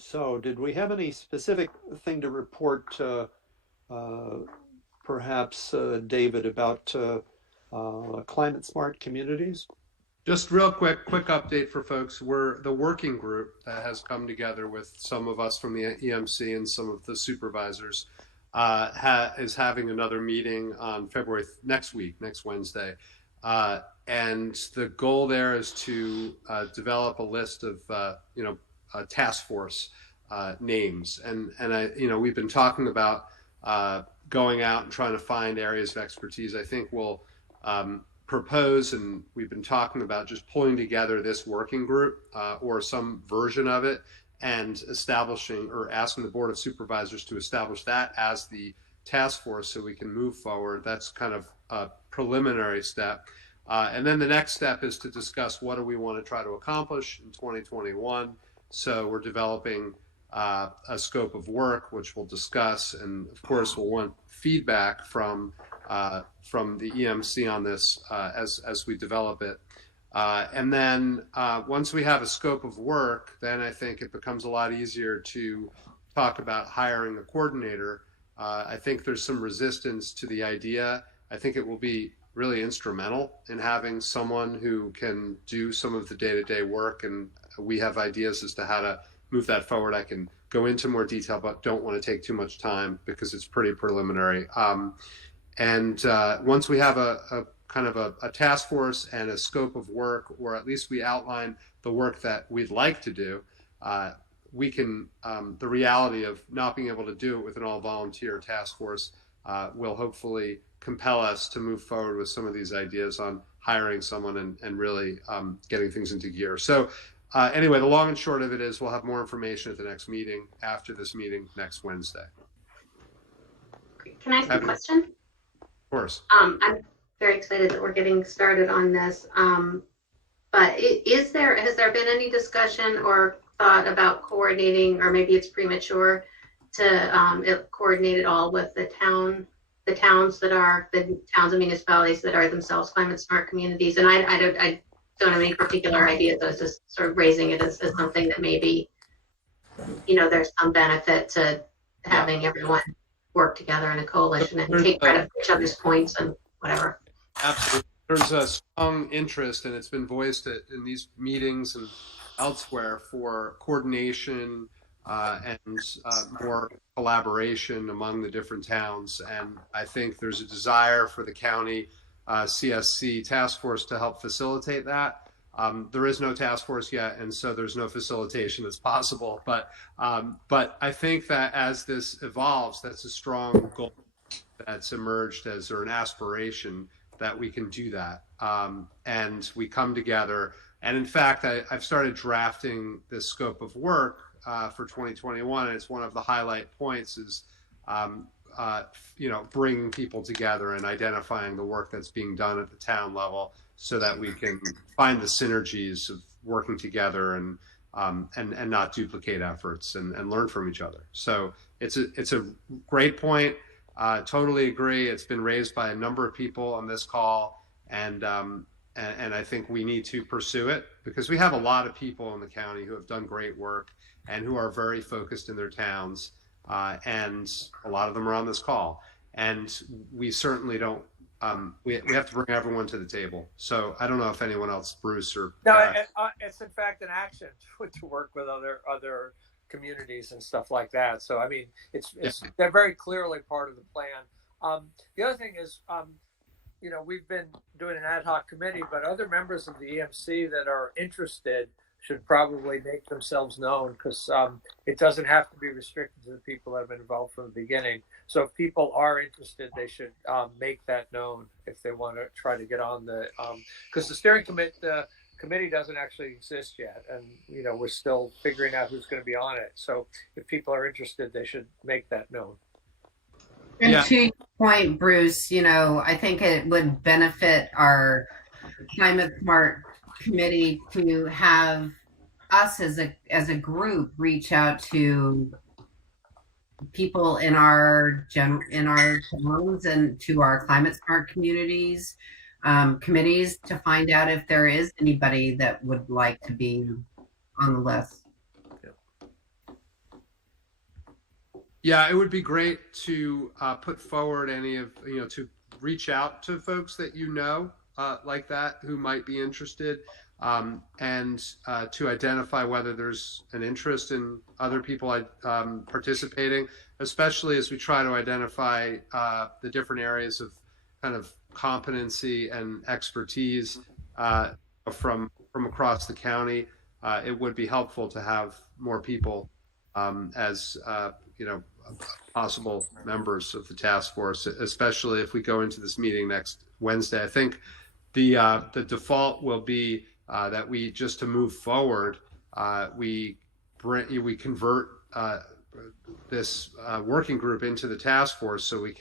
So did we have any specific thing to report, perhaps, David, about climate smart communities? Just real quick update for folks. We're the working group that has come together with some of us from the EMC and some of the supervisors is having another meeting on next Wednesday. And the goal there is to develop a list of task force names, and we've been talking about going out and trying to find areas of expertise. I think we'll propose, and we've been talking about just pulling together this working group or some version of it, and establishing or asking the Board of Supervisors to establish that as the task force so we can move forward. That's kind of a preliminary step. And then the next step is to discuss what do we want to try to accomplish in 2021. So we're developing a scope of work, which we'll discuss. And of course, we'll want feedback from the EMC on this as we develop it. And then once we have a scope of work, then I think it becomes a lot easier to talk about hiring a coordinator. I think there's some resistance to the idea. I think it will be really instrumental in having someone who can do some of the day-to-day work, and we have ideas as to how to move that forward. I can go into more detail, but don't want to take too much time because it's pretty preliminary. And once we have a kind of a task force and a scope of work, or at least we outline the work that we'd like to do, we can, the reality of not being able to do it with an all-volunteer task force will hopefully compel us to move forward with some of these ideas on hiring someone and really getting things into gear. So anyway, the long and short of it is we'll have more information at the next meeting, after this meeting next Wednesday. Can I ask a question? Of course. I'm very excited that we're getting started on this. But has there been any discussion or thought about coordinating, or maybe it's premature to coordinate it all with the towns and municipalities that are themselves climate smart communities? And I don't have any particular ideas. I was just sort of raising it as something that maybe, there's some benefit to having everyone work together in a coalition and take credit for each other's points and whatever. Absolutely. There's a strong interest, and it's been voiced in these meetings and elsewhere, for coordination and more collaboration among the different towns. And I think there's a desire for the county CSC task force to help facilitate that. There is no task force yet, and so there's no facilitation that's possible. But I think that as this evolves, that's a strong goal that's emerged as an aspiration that we can do that. And we come together. And in fact, I've started drafting this scope of work for 2021. And it's one of the highlight points is, bringing people together and identifying the work that's being done at the town level so that we can find the synergies of working together and not duplicate efforts and learn from each other. So it's a great point. Totally agree. It's been raised by a number of people on this call, and I think we need to pursue it because we have a lot of people in the county who have done great work and who are very focused in their towns, and a lot of them are on this call. And we certainly don't we have to bring everyone to the table. So I don't know if anyone else, Bruce or No, Kara. it's in fact an action to work with other communities and stuff like that. So I mean, they're very clearly part of the plan. The other thing is, we've been doing an ad hoc committee, but other members of the EMC that are interested should probably make themselves known, because it doesn't have to be restricted to the people that have been involved from the beginning. So if people are interested, they should make that known if they want to try to get on the, because the steering committee doesn't actually exist yet, and we're still figuring out who's going to be on it. So if people are interested, they should make that known. And to your point, Bruce, I think it would benefit our climate smart committee to have us as a group reach out to people in our towns and to our climate smart communities committees to find out if there is anybody that would like to be on the list. Yeah, it would be great to put forward any of, to reach out to folks that like that who might be interested, and to identify whether there's an interest in other people participating, especially as we try to identify the different areas of kind of competency and expertise from across the county. It would be helpful to have more people as possible members of the task force, especially if we go into this meeting next Wednesday. I think the default will be that we, just to move forward, we convert this working group into the task force, so we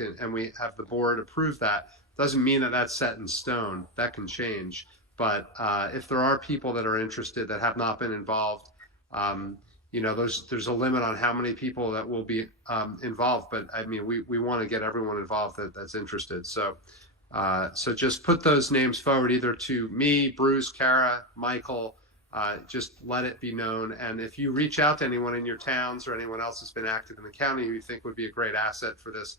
have the board approve that. Doesn't mean that that's set in stone. That can change. But if there are people that are interested that have not been involved, there's a limit on how many people that will be involved. But I mean, we want to get everyone involved that's interested. So just put those names forward, either to me, Bruce, Kara, Michael. Just let it be known. And if you reach out to anyone in your towns or anyone else that's been active in the county who you think would be a great asset for this,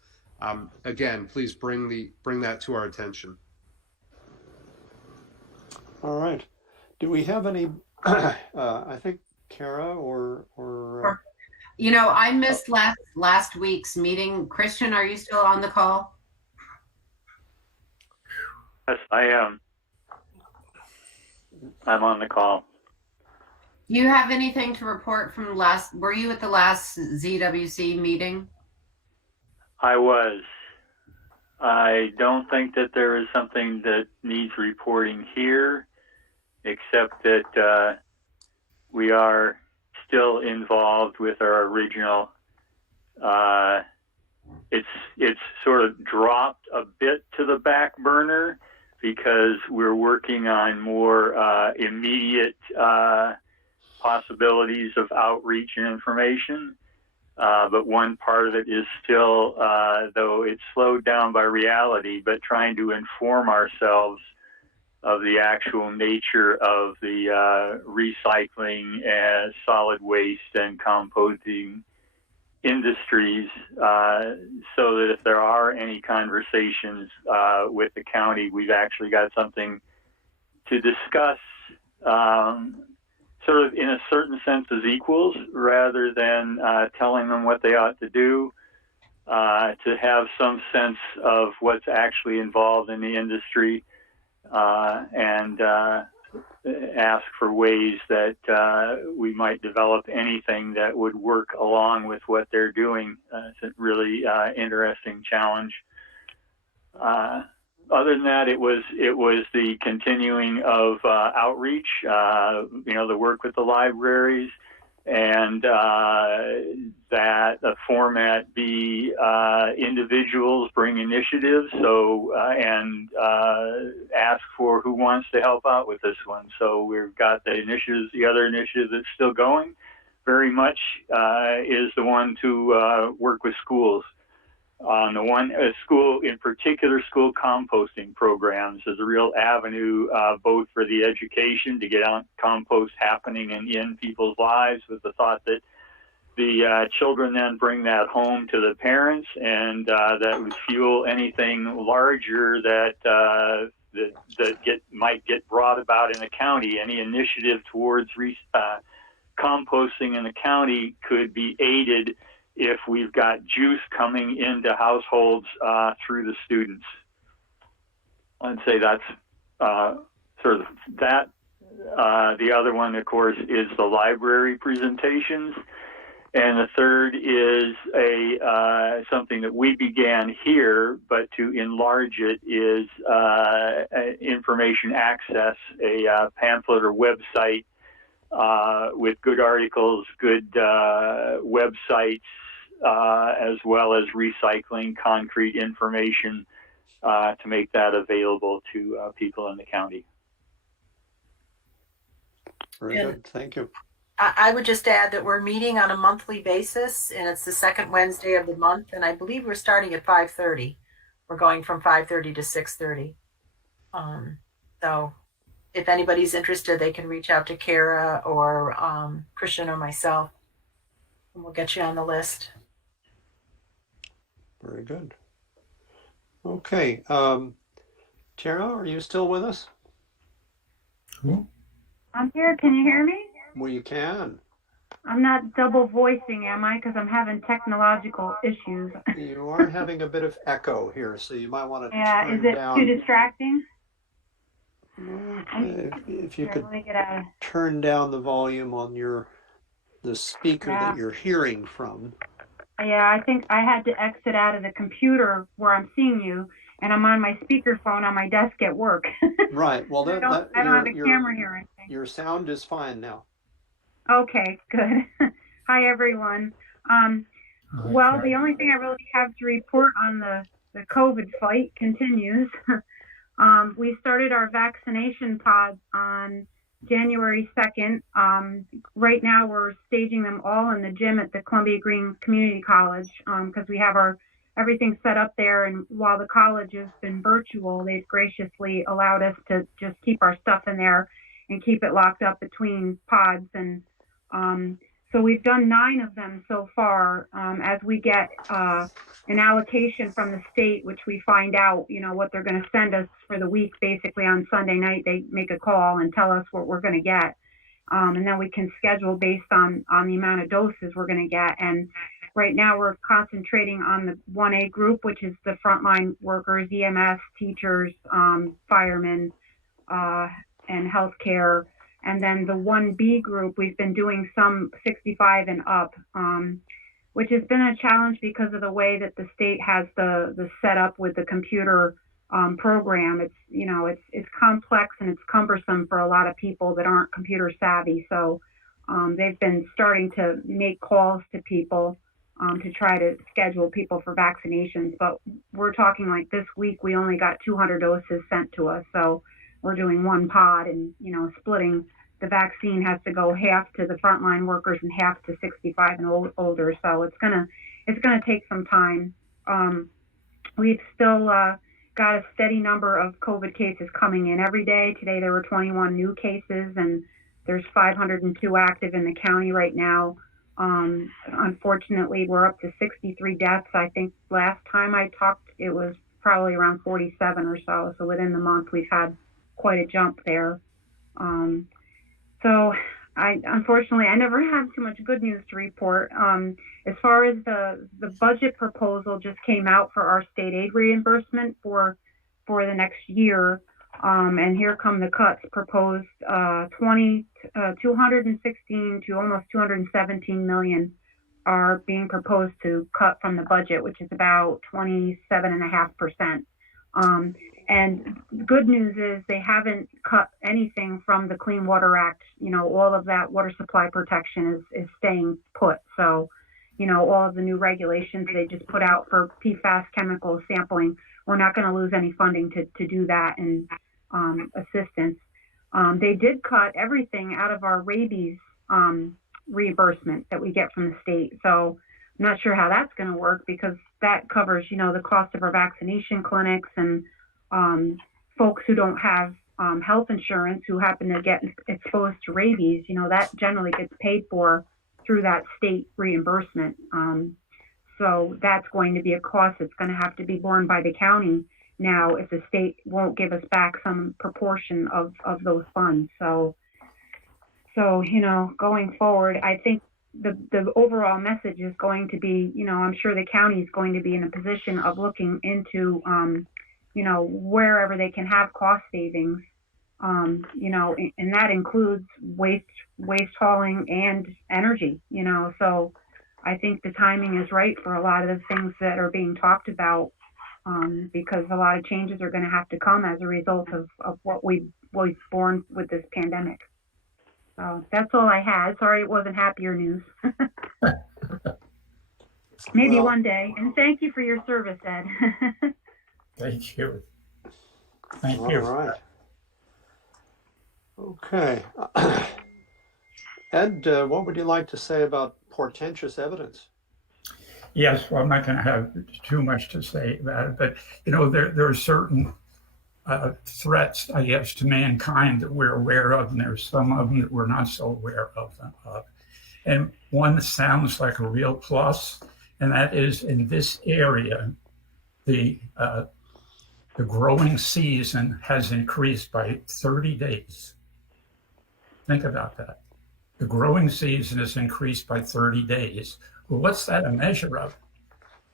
again, please bring that to our attention. All right. Do we have any? I think Kara or I missed last week's meeting. Christian, are you still on the call? Yes, I am. I'm on the call. Do you have anything to report from were you at the last ZWC meeting? I was. I don't think that there is something that needs reporting here, except that we are still involved with our original. It's sort of dropped a bit to the back burner because we're working on more immediate possibilities of outreach and information. But one part of it is still, though it's slowed down by reality, but trying to inform ourselves of the actual nature of the recycling and solid waste and composting industries, so that if there are any conversations with the county, we've actually got something to discuss, sort of in a certain sense as equals, rather than telling them what they ought to do, to have some sense of what's actually involved in the industry, and ask for ways that we might develop anything that would work along with what they're doing. It's a really interesting challenge. Other than that, it was the continuing of outreach, the work with the libraries, and that the format be individuals bring initiatives, and ask for who wants to help out with this one. So we've got the other initiative that's still going very much is the one to work with schools. On the one school in particular, school composting programs is a real avenue, both for the education to get on compost happening and in people's lives, with the thought that the children then bring that home to the parents, and that would fuel anything larger that might get brought about in the county. Any initiative towards composting in the county could be aided if we've got juice coming into households through the students. I'd say that's sort of that. The other one, of course, is the library presentations. And the third is something that we began here, but to enlarge it is information access, a pamphlet or website with good articles, good websites, as well as recycling concrete information to make that available to people in the county. Very good. Thank you. I would just add that we're meeting on a monthly basis, and it's the second Wednesday of the month, and I believe we're starting at 5:30. We're going from 5:30 to 6:30. So if anybody's interested, they can reach out to Kara or Christian or myself, and we'll get you on the list. Very good. Okay. Tara, are you still with us? I'm here. Can you hear me? Well, you can. I'm not double voicing, am I? Because I'm having technological issues. You are having a bit of echo here, so you might want to Yeah, is turn it down. too distracting? If you Here, could let me get out of. turn down the volume on the speaker Yeah. that you're hearing from. Yeah, I think I had to exit out of the computer where I'm seeing you, and I'm on my speakerphone on my desk at work. Right. Well, I don't have a camera here or anything. Your sound is fine now. Okay, good. Hi, everyone. Well, the only thing I really have to report on the COVID fight continues. We started our vaccination pods on January 2nd. Right now, we're staging them all in the gym at the Columbia Green Community College because we have everything set up there. And while the college has been virtual, they've graciously allowed us to just keep our stuff in there and keep it locked up between pods. And so we've done 9 of them so far. As we get an allocation from the state, which we find out, what they're going to send us for the week, basically on Sunday night, they make a call and tell us what we're going to get. And then we can schedule based on the amount of doses we're going to get. And right now we're concentrating on the 1A group, which is the frontline workers, EMS, teachers, firemen, and healthcare. And then the 1B group, we've been doing some 65 and up, which has been a challenge because of the way that the state has the setup with the computer program. It's complex and it's cumbersome for a lot of people that aren't computer savvy. So they've been starting to make calls to people to try to schedule people for vaccinations. But we're talking like this week, we only got 200 doses sent to us. So we're doing 1 pod and, splitting. The vaccine has to go half to the frontline workers and half to 65 and older. So it's gonna take some time. We've still got a steady number of COVID cases coming in every day. Today there were 21 new cases and there's 502 active in the county right now. Unfortunately, we're up to 63 deaths. I think last time I talked, it was probably around 47 or so. So within the month, we've had quite a jump there. So unfortunately, I never have too much good news to report. As far as the budget proposal just came out for our state aid reimbursement for the next year. And here come the cuts proposed, 216 to almost 217 million are being proposed to cut from the budget, which is about 27.5%. And good news is they haven't cut anything from the Clean Water Act. All of that water supply protection is staying put. So, all of the new regulations they just put out for PFAS chemical sampling, we're not going to lose any funding to do that and assistance. They did cut everything out of our rabies reimbursement that we get from the state. So I'm not sure how that's going to work because that covers, the cost of our vaccination clinics and folks who don't have health insurance who happen to get exposed to rabies, that generally gets paid for through that state reimbursement. So that's going to be a cost that's going to have to be borne by the county now if the state won't give us back some proportion of those funds. So going forward, I think the overall message is going to be, I'm sure the county is going to be in a position of looking into, wherever they can have cost savings, and that includes waste hauling and energy, so I think the timing is right for a lot of the things that are being talked about, because a lot of changes are going to have to come as a result of what we've borne with this pandemic. So that's all I had. Sorry it wasn't happier news. Maybe Well, one day. And thank you for your service, Ed. Thank you. Thank all you. right. Okay. Ed, what would you like to say about portentous evidence? Yes, well, I'm not going to have too much to say about it, but there are certain threats, I guess, to mankind that we're aware of, and there's some of them that we're not so aware of. And one that sounds like a real plus, and that is in this area, the growing season has increased by 30 days. Think about that. The growing season has increased by 30 days. Well, what's that a measure of?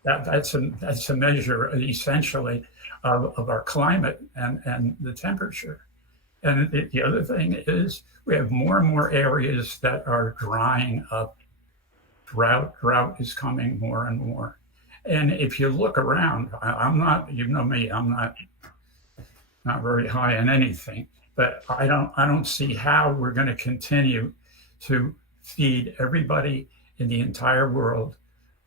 That's a measure essentially of our climate and the temperature. And the other thing is we have more and more areas that are drying up. Drought is coming more and more. And if you look around, I'm not, me, I'm not very high on anything, but I don't see how we're going to continue to feed everybody in the entire world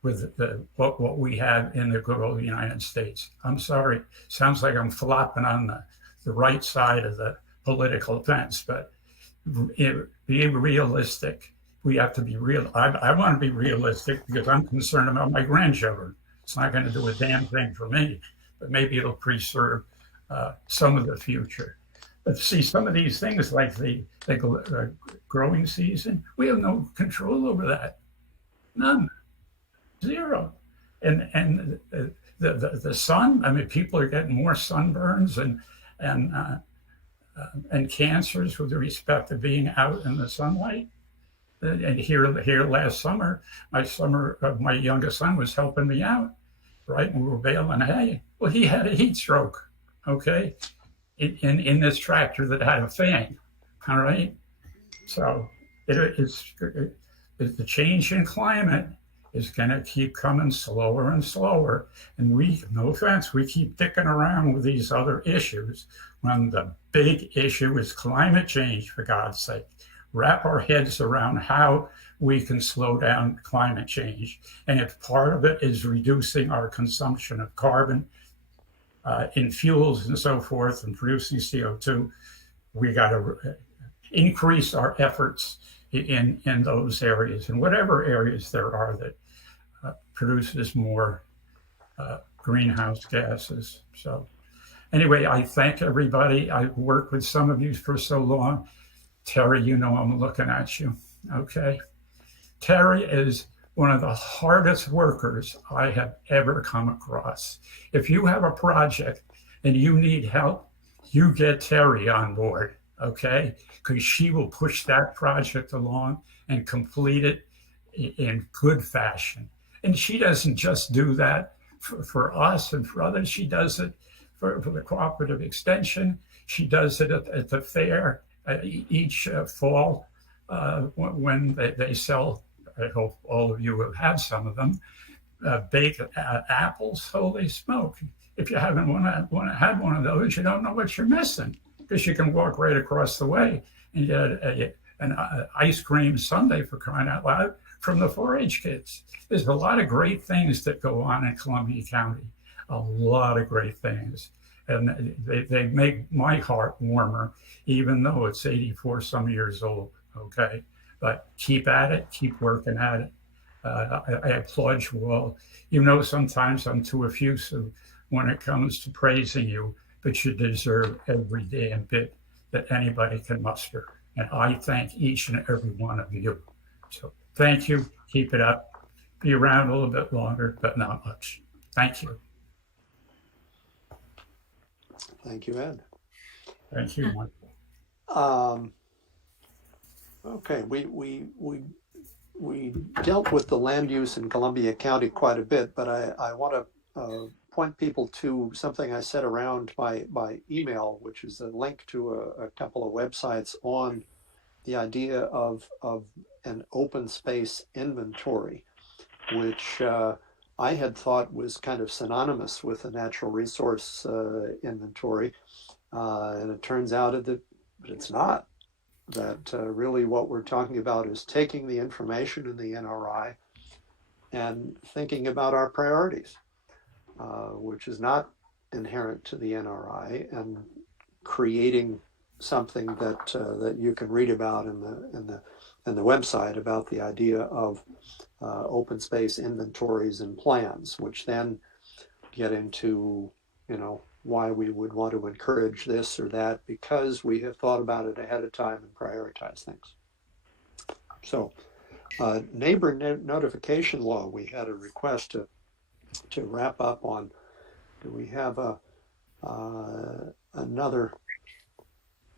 with what we have in the good old United States. I'm sorry, sounds like I'm flopping on the right side of the political fence, but being realistic, we have to be real. I want to be realistic because I'm concerned about my grandchildren. It's not going to do a damn thing for me, but maybe it'll preserve some of the future. But see, some of these things like the growing season, we have no control over that. None. Zero. And the sun, I mean, people are getting more sunburns and cancers with respect to being out in the sunlight. And here last summer, my youngest son was helping me out, right? And we were baling hay. Well, he had a heat stroke, okay, in this tractor that had a fan, all right? So the change in climate is going to keep coming slower and slower. And no offense, we keep dicking around with these other issues when the big issue is climate change, for God's sake. Wrap our heads around how we can slow down climate change. And if part of it is reducing our consumption of carbon in fuels and so forth and producing CO2, we got to increase our efforts in those areas and whatever areas there are that produces more greenhouse gases. So anyway, I thank everybody. I've worked with some of you for so long. Terry, I'm looking at you, okay? Terry is one of the hardest workers I have ever come across. If you have a project and you need help, you get Terry on board, okay? Because she will push that project along and complete it in good fashion. And she doesn't just do that for us and for others. She does it for the cooperative extension. She does it at the fair each fall when they sell. I hope all of you have had some of them. Baked apples, holy smoke. If you haven't had one of those, you don't know what you're missing, because you can walk right across the way and get an ice cream sundae, for crying out loud, from the 4-H kids. There's a lot of great things that go on in Columbia County, a lot of great things. And they make my heart warmer, even though it's 84 some years old, okay? But keep at it, keep working at it. I applaud you all. Sometimes I'm too effusive when it comes to praising you, but you deserve every damn bit that anybody can muster. And I thank each and every one of you. So Thank you. Keep it up. Be around a little bit longer, but not much. Thank you. Thank you, Ed. Thank you, Mike. Okay, we dealt with the land use in Columbia County quite a bit, but I want to point people to something I sent around by email, which is a link to a couple of websites on the idea of an open space inventory, which I had thought was kind of synonymous with a natural resource inventory, and it turns out that it's not. That really what we're talking about is taking the information in the NRI and thinking about our priorities, which is not inherent to the NRI, and creating something that you can read about in the website about the idea of open space inventories and plans, which then get into, why we would want to encourage this or that because we have thought about it ahead of time and prioritize things. So neighbor notification law, we had a request to wrap up on. Do we have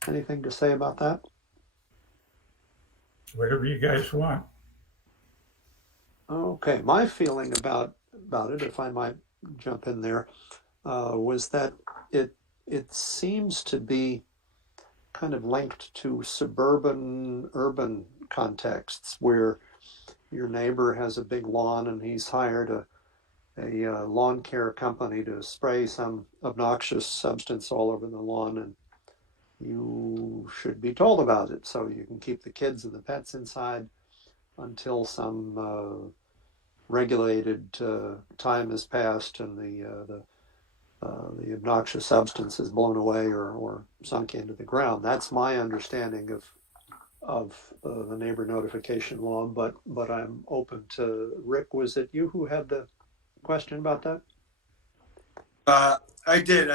anything to say about that? Whatever you guys want. Okay, my feeling about it, if I might jump in there, was that it seems to be kind of linked to suburban urban contexts where your neighbor has a big lawn and he's hired a lawn care company to spray some obnoxious substance all over the lawn, and you should be told about it so you can keep the kids and the pets inside until some regulated time has passed and the obnoxious substance is blown away or sunk into the ground. That's my understanding of the neighbor notification law, but I'm open to Rick. Was it you who had the question about that? I did.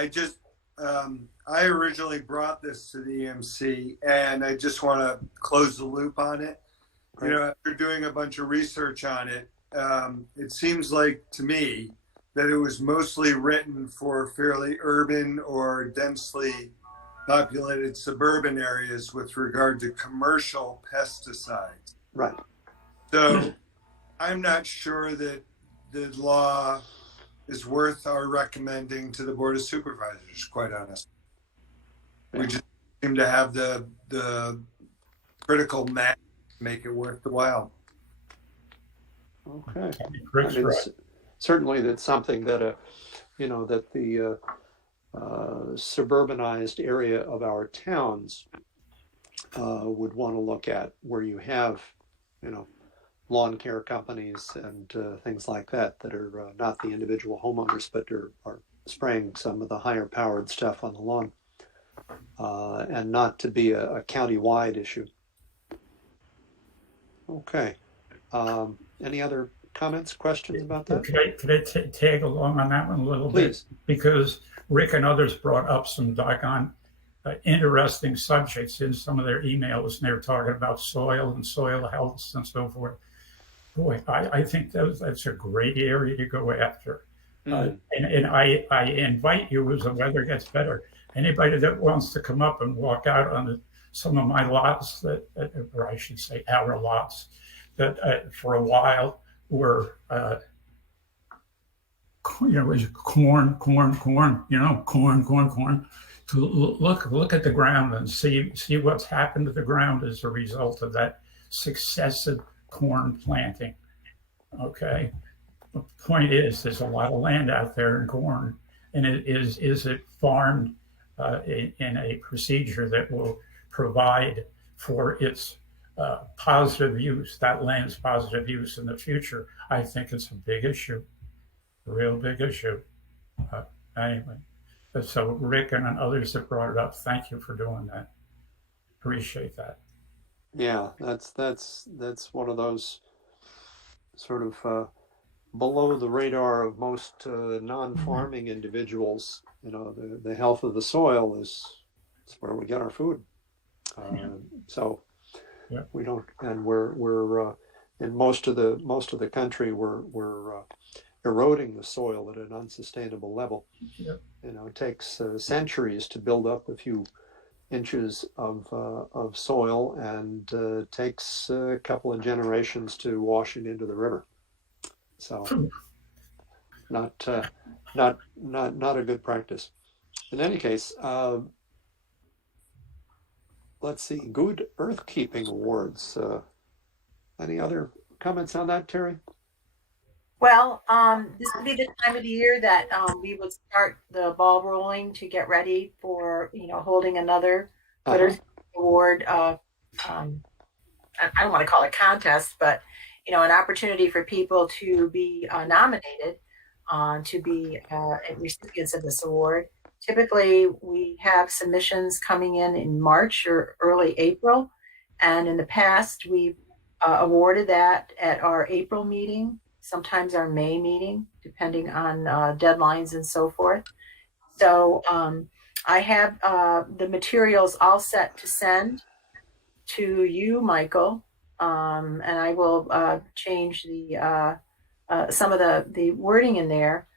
I originally brought this to the EMC, and I just want to close the loop on it. Right. After doing a bunch of research on it, it seems like to me that it was mostly written for fairly urban or densely populated suburban areas with regard to commercial pesticides. Right. So I'm not sure that the law is worth our recommending to the Board of Supervisors, quite honestly. Yeah. We just seem to have the critical mass to make it worth the while. Okay. I mean, certainly that's something that that the suburbanized area of our towns would want to look at, where you have lawn care companies and things like that are not the individual homeowners, but are spraying some of the higher powered stuff on the lawn, and not to be a county-wide issue. Okay. Any other comments, questions about that? Could I tag along on that one a little Please. bit? Because Rick and others brought up some doggone interesting subjects in some of their emails, and they were talking about soil and soil health and so forth. Boy, I think that's a great area to go after. And I invite you, as the weather gets better, anybody that wants to come up and walk out on some of my lots, or I should say our lots, that for a while were, was corn, to look at the ground and see what's happened to the ground as a result of that successive corn planting. Okay. The point is, there's a lot of land out there in corn, and is it farmed in a procedure that will provide for its positive use, that land's positive use in the future? I think it's a big issue, a real big issue. Anyway, so Rick and others that brought it up, thank you for doing that. Appreciate that. Yeah, that's one of those sort of below the radar of most non-farming individuals. The health of the soil is where we get our food. So we don't, and we're in most of the country we're eroding the soil at an unsustainable level. Yep. You know, it takes centuries to build up a few inches of soil, and takes a couple of generations to wash it into the river. So, not a good practice. In any case, let's see. Good Earthkeeping Awards. Any other comments on that, Terry? Well, this would be the time of the year that we would start the ball rolling to get ready for, holding another Good Earth Award. I don't want to call it contest, but, an opportunity for people to be nominated to be recipients of this award. Typically, we have submissions coming in March or early April. And in the past, we've awarded that at our April meeting, sometimes our May meeting, depending on deadlines and so forth. So I have the materials all set to send to you, Michael, and I will change the some of the wording in there.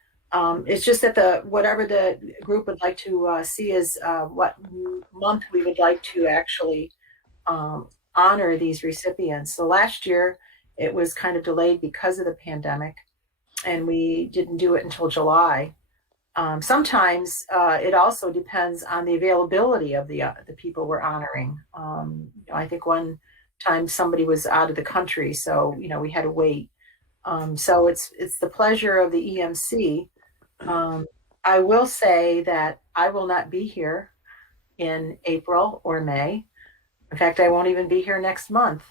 It's just that whatever the group would like to see is what month we would like to actually honor these recipients. So last year it was kind of delayed because of the pandemic, and we didn't do it until July. Sometimes it also depends on the availability of the people we're honoring. I think one time somebody was out of the country, so we had to wait. So it's the pleasure of the EMC. I will say that I will not be here in April or May. In fact, I won't even be here next month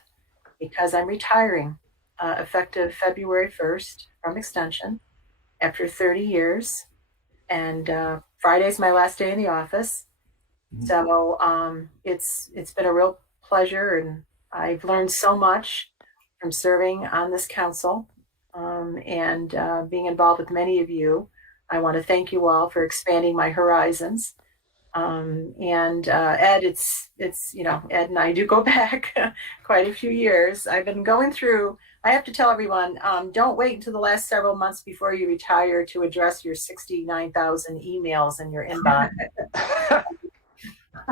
because I'm retiring effective February 1st from Extension after 30 years. And Friday's my last day in the office. So it's been a real pleasure, and I've learned so much from serving on this council and being involved with many of you. I want to thank you all for expanding my horizons. And Ed, it's Ed and I do go back quite a few years. I've been going through. I have to tell everyone, don't wait until the last several months before you retire to address your 69,000 emails in your inbox,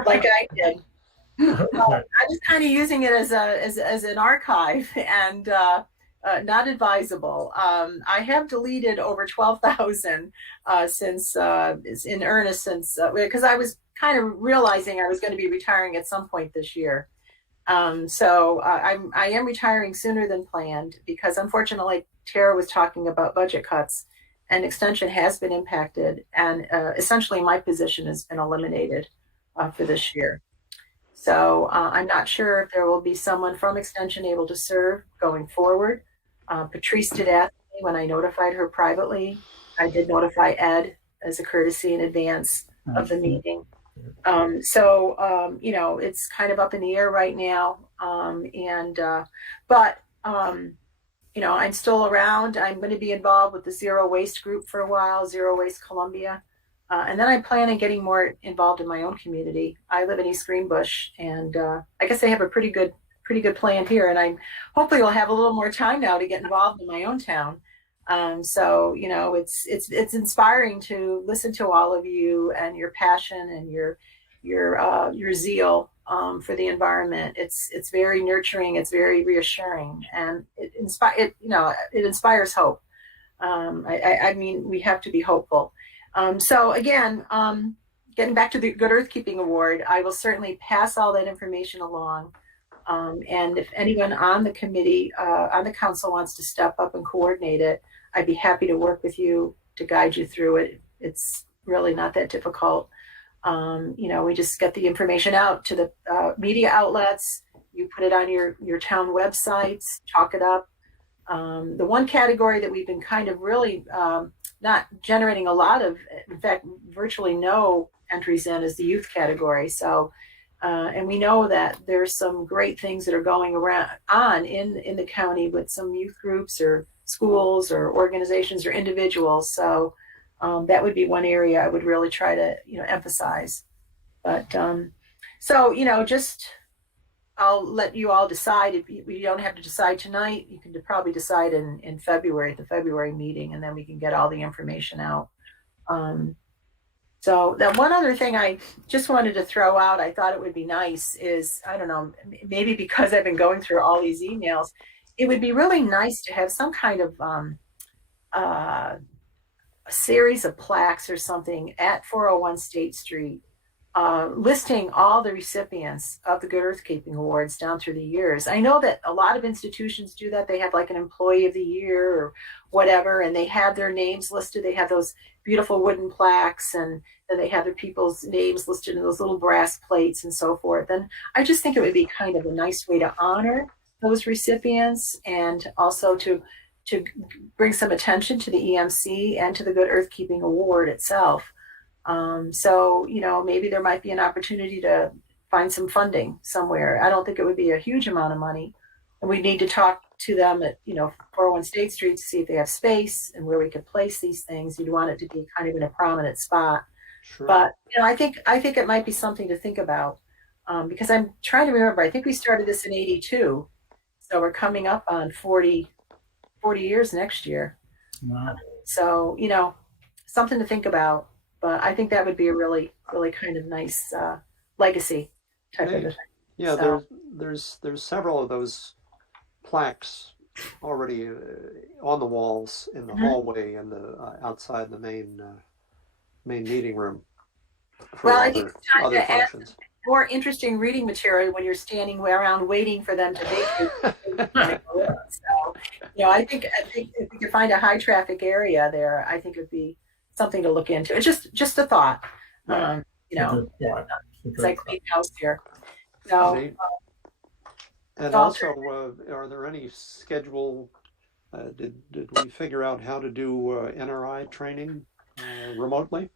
like I did. I was kind of using it as an archive, and not advisable. I have deleted over 12,000 since in earnest, since because I was kind of realizing I was going to be retiring at some point this year. So I am retiring sooner than planned because, unfortunately, Tara was talking about budget cuts, and Extension has been impacted, and essentially my position has been eliminated for this year. So I'm not sure if there will be someone from Extension able to serve going forward. Patrice did ask me when I notified her privately. I did notify Ed as a courtesy in advance of the meeting. So it's kind of up in the air right now. But I'm still around. I'm going to be involved with the Zero Waste group for a while, Zero Waste Columbia. And then I plan on getting more involved in my own community. I live in East Greenbush, and I guess they have a pretty good plan here. And I hopefully will have a little more time now to get involved in my own town. So it's inspiring to listen to all of you and your passion and your zeal for the environment. It's very nurturing. It's very reassuring, and it inspires hope. I mean, we have to be hopeful. So again, getting back to the Good Earthkeeping Award, I will certainly pass all that information along. And if anyone on the committee, on the council wants to step up and coordinate it, I'd be happy to work with you to guide you through it. It's really not that difficult. We just get the information out to the media outlets. You put it on your town websites, talk it up. The one category that we've been kind of really not generating a lot of, in fact, virtually no entries in, is the youth category. So, and we know that there's some great things that are going on in the county with some youth groups or schools or organizations or individuals. So that would be one area I would really try to emphasize. But so just I'll let you all decide. If you don't have to decide tonight, you can probably decide in February at the February meeting, and then we can get all the information out. So that one other thing I just wanted to throw out, I thought it would be nice is, I don't know, maybe because I've been going through all these emails, it would be really nice to have some kind of a series of plaques or something at 401 State Street, listing all the recipients of the Good Earthkeeping Awards down through the years. I know that a lot of institutions do that. They have like an Employee of the Year or whatever, and they have their names listed. They have those beautiful wooden plaques, and then they have their people's names listed in those little brass plates and so forth. And I just think it would be kind of a nice way to honor those recipients, and also to bring some attention to the EMC and to the Good Earthkeeping Award itself. So, you know, maybe there might be an opportunity to find some funding somewhere. I don't think it would be a huge amount of money. And we need to talk to them at, 401 State Street to see if they have space and where we could place these things. You'd want it to be kind of in a prominent spot. Sure. But, I think it might be something to think about, because I'm trying to remember, I think we started this in 82. So we're coming up on 40 years next year. Wow. So, something to think about. But I think that would be a really, really kind of nice legacy type of a thing. Yeah, So, there's several of those plaques already on the walls in the hallway and the outside the main meeting room for well, I think it's time other to add functions. more interesting reading material when you're standing around waiting for them to vacate. So, I think if we could find a high traffic area there, I think it would be something to look into. It's just a thought. It's like clean house here. So, and so also, are there any schedule? Did we figure out how to do NRI training remotely?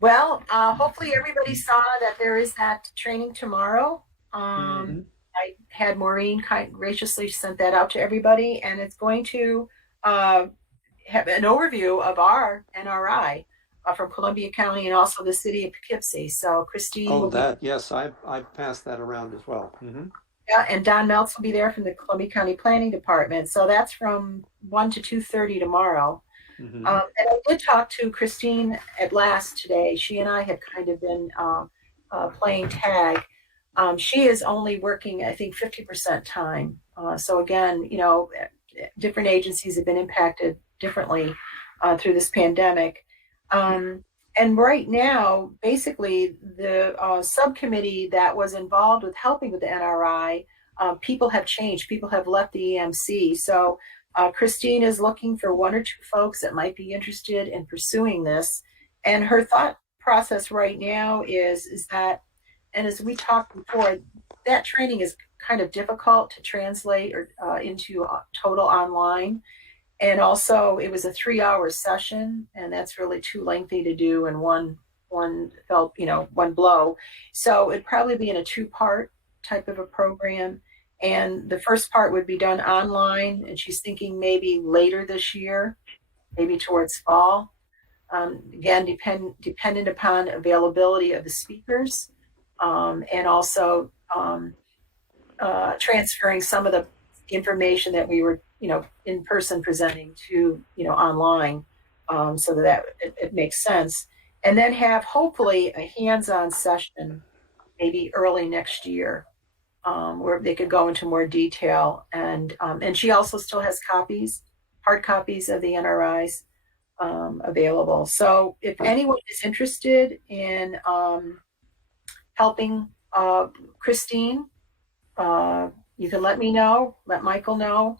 well, hopefully everybody saw that there is that training tomorrow. I had Maureen graciously sent that out to everybody, and it's going to have an overview of our NRI from Columbia County and also the city of Poughkeepsie. So Christine will yes, I passed that around as well. Yeah, and Don Meltz will be there from the Columbia County Planning Department. So that's from 1 to 2:30 tomorrow. And I did talk to Christine at last today. She and I have kind of been playing tag. She is only working, I think, 50% time. So again, different agencies have been impacted differently through this pandemic. And right now, basically, the subcommittee that was involved with helping with the NRI, people have changed. People have left the EMC. So Christine is looking for 1 or 2 folks that might be interested in pursuing this. And her thought process right now is that, and as we talked before, that training is kind of difficult to translate or into total online. And also, it was a 3-hour session, and that's really too lengthy to do in one blow. So it'd probably be in a 2-part type of a program. And the first part would be done online, and she's thinking maybe later this year, maybe towards fall. Again, dependent upon availability of the speakers, and also transferring some of the information that we were, in person presenting to, online, so that it makes sense. And then have hopefully a hands-on session, maybe early next year, where they could go into more detail. And she also still has hard copies of the NRIs available. So if anyone is interested in helping Christine, you can let me know, let Michael know.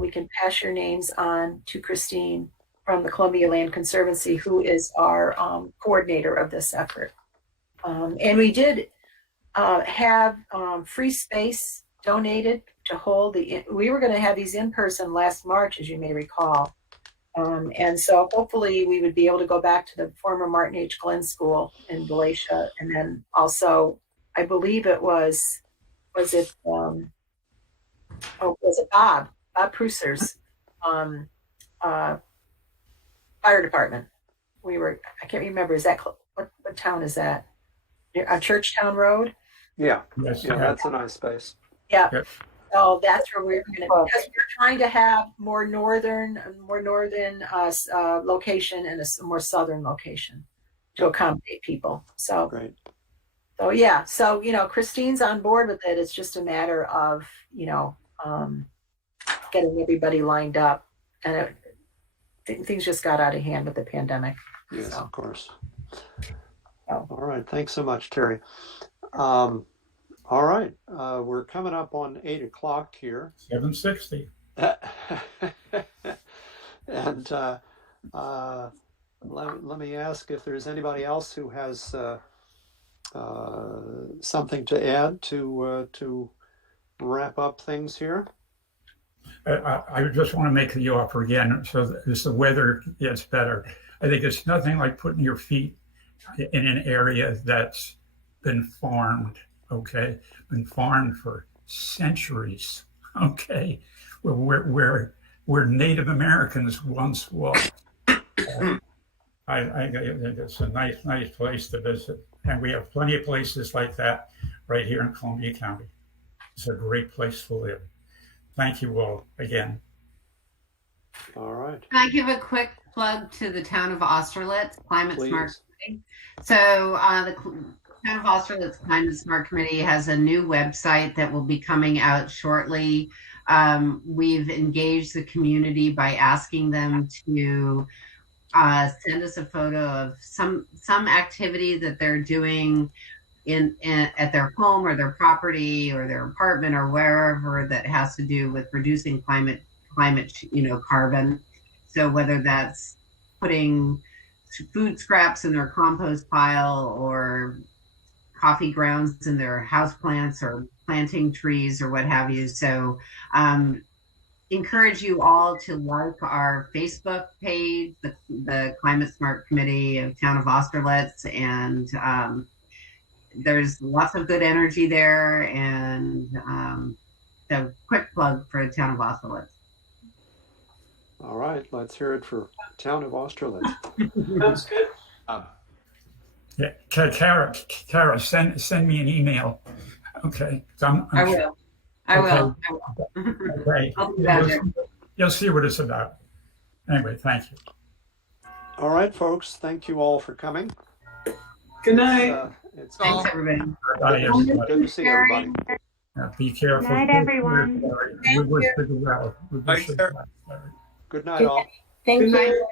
We can pass your names on to Christine from the Columbia Land Conservancy, who is our coordinator of this effort. And we did have free space donated to hold we were going to have these in person last March, as you may recall. And so hopefully we would be able to go back to the former Martin H. Glenn School in Galatia. And then also, I believe it was it Bob Prusser's fire department. I can't remember, is that, what town is that? On Churchtown Road? Yeah, Yes, yeah, that's a nice space. Yeah. Yep. So that's where we're going to, because we're trying to have more northern location and a more southern location to accommodate people. So Great. So yeah, so Christine's on board with it. It's just a matter of getting everybody lined up, and things just got out of hand with the pandemic. Yes, So. of course. Oh. All right. Thanks so much, Terry. All right. We're coming up on 8 o'clock here. 7:60. And let me ask if there's anybody else who has something to add to wrap up things here. I just want to make the offer again. So as the weather gets better, I think it's nothing like putting your feet in an area that's been farmed. Okay, been farmed for centuries. Okay, where Native Americans once walked. I think it's a nice place to visit, and we have plenty of places like that right here in Columbia County. It's a great place to live. Thank you all again. All right. Can I give a quick plug to the town of Austerlitz Climate Please. Smart Committee? So the town of Austerlitz Climate Smart Committee has a new website that will be coming out shortly. We've engaged the community by asking them to send us a photo of some activity that they're doing at their home or their property or their apartment or wherever that has to do with reducing climate carbon. So whether that's putting food scraps in their compost pile or coffee grounds in their house plants or planting trees or what have you. So encourage you all to like our Facebook page, the Climate Smart Committee of Town of Austerlitz, and there's lots of good energy there, and so quick plug for the Town of Austerlitz. All right. Let's hear it for Town of Austerlitz. That's good. Yeah, Kara, send me an email. Okay, I will. Okay. I'll do that. You'll see what it's about. Anyway, thank you. All right, folks. Thank you all for coming. Good night. It's Thanks, everybody. Bye, everybody. good to see everybody. Be careful. Good night, everyone. We wish you well. We wish you well. Good night, all. Thank Good night. you.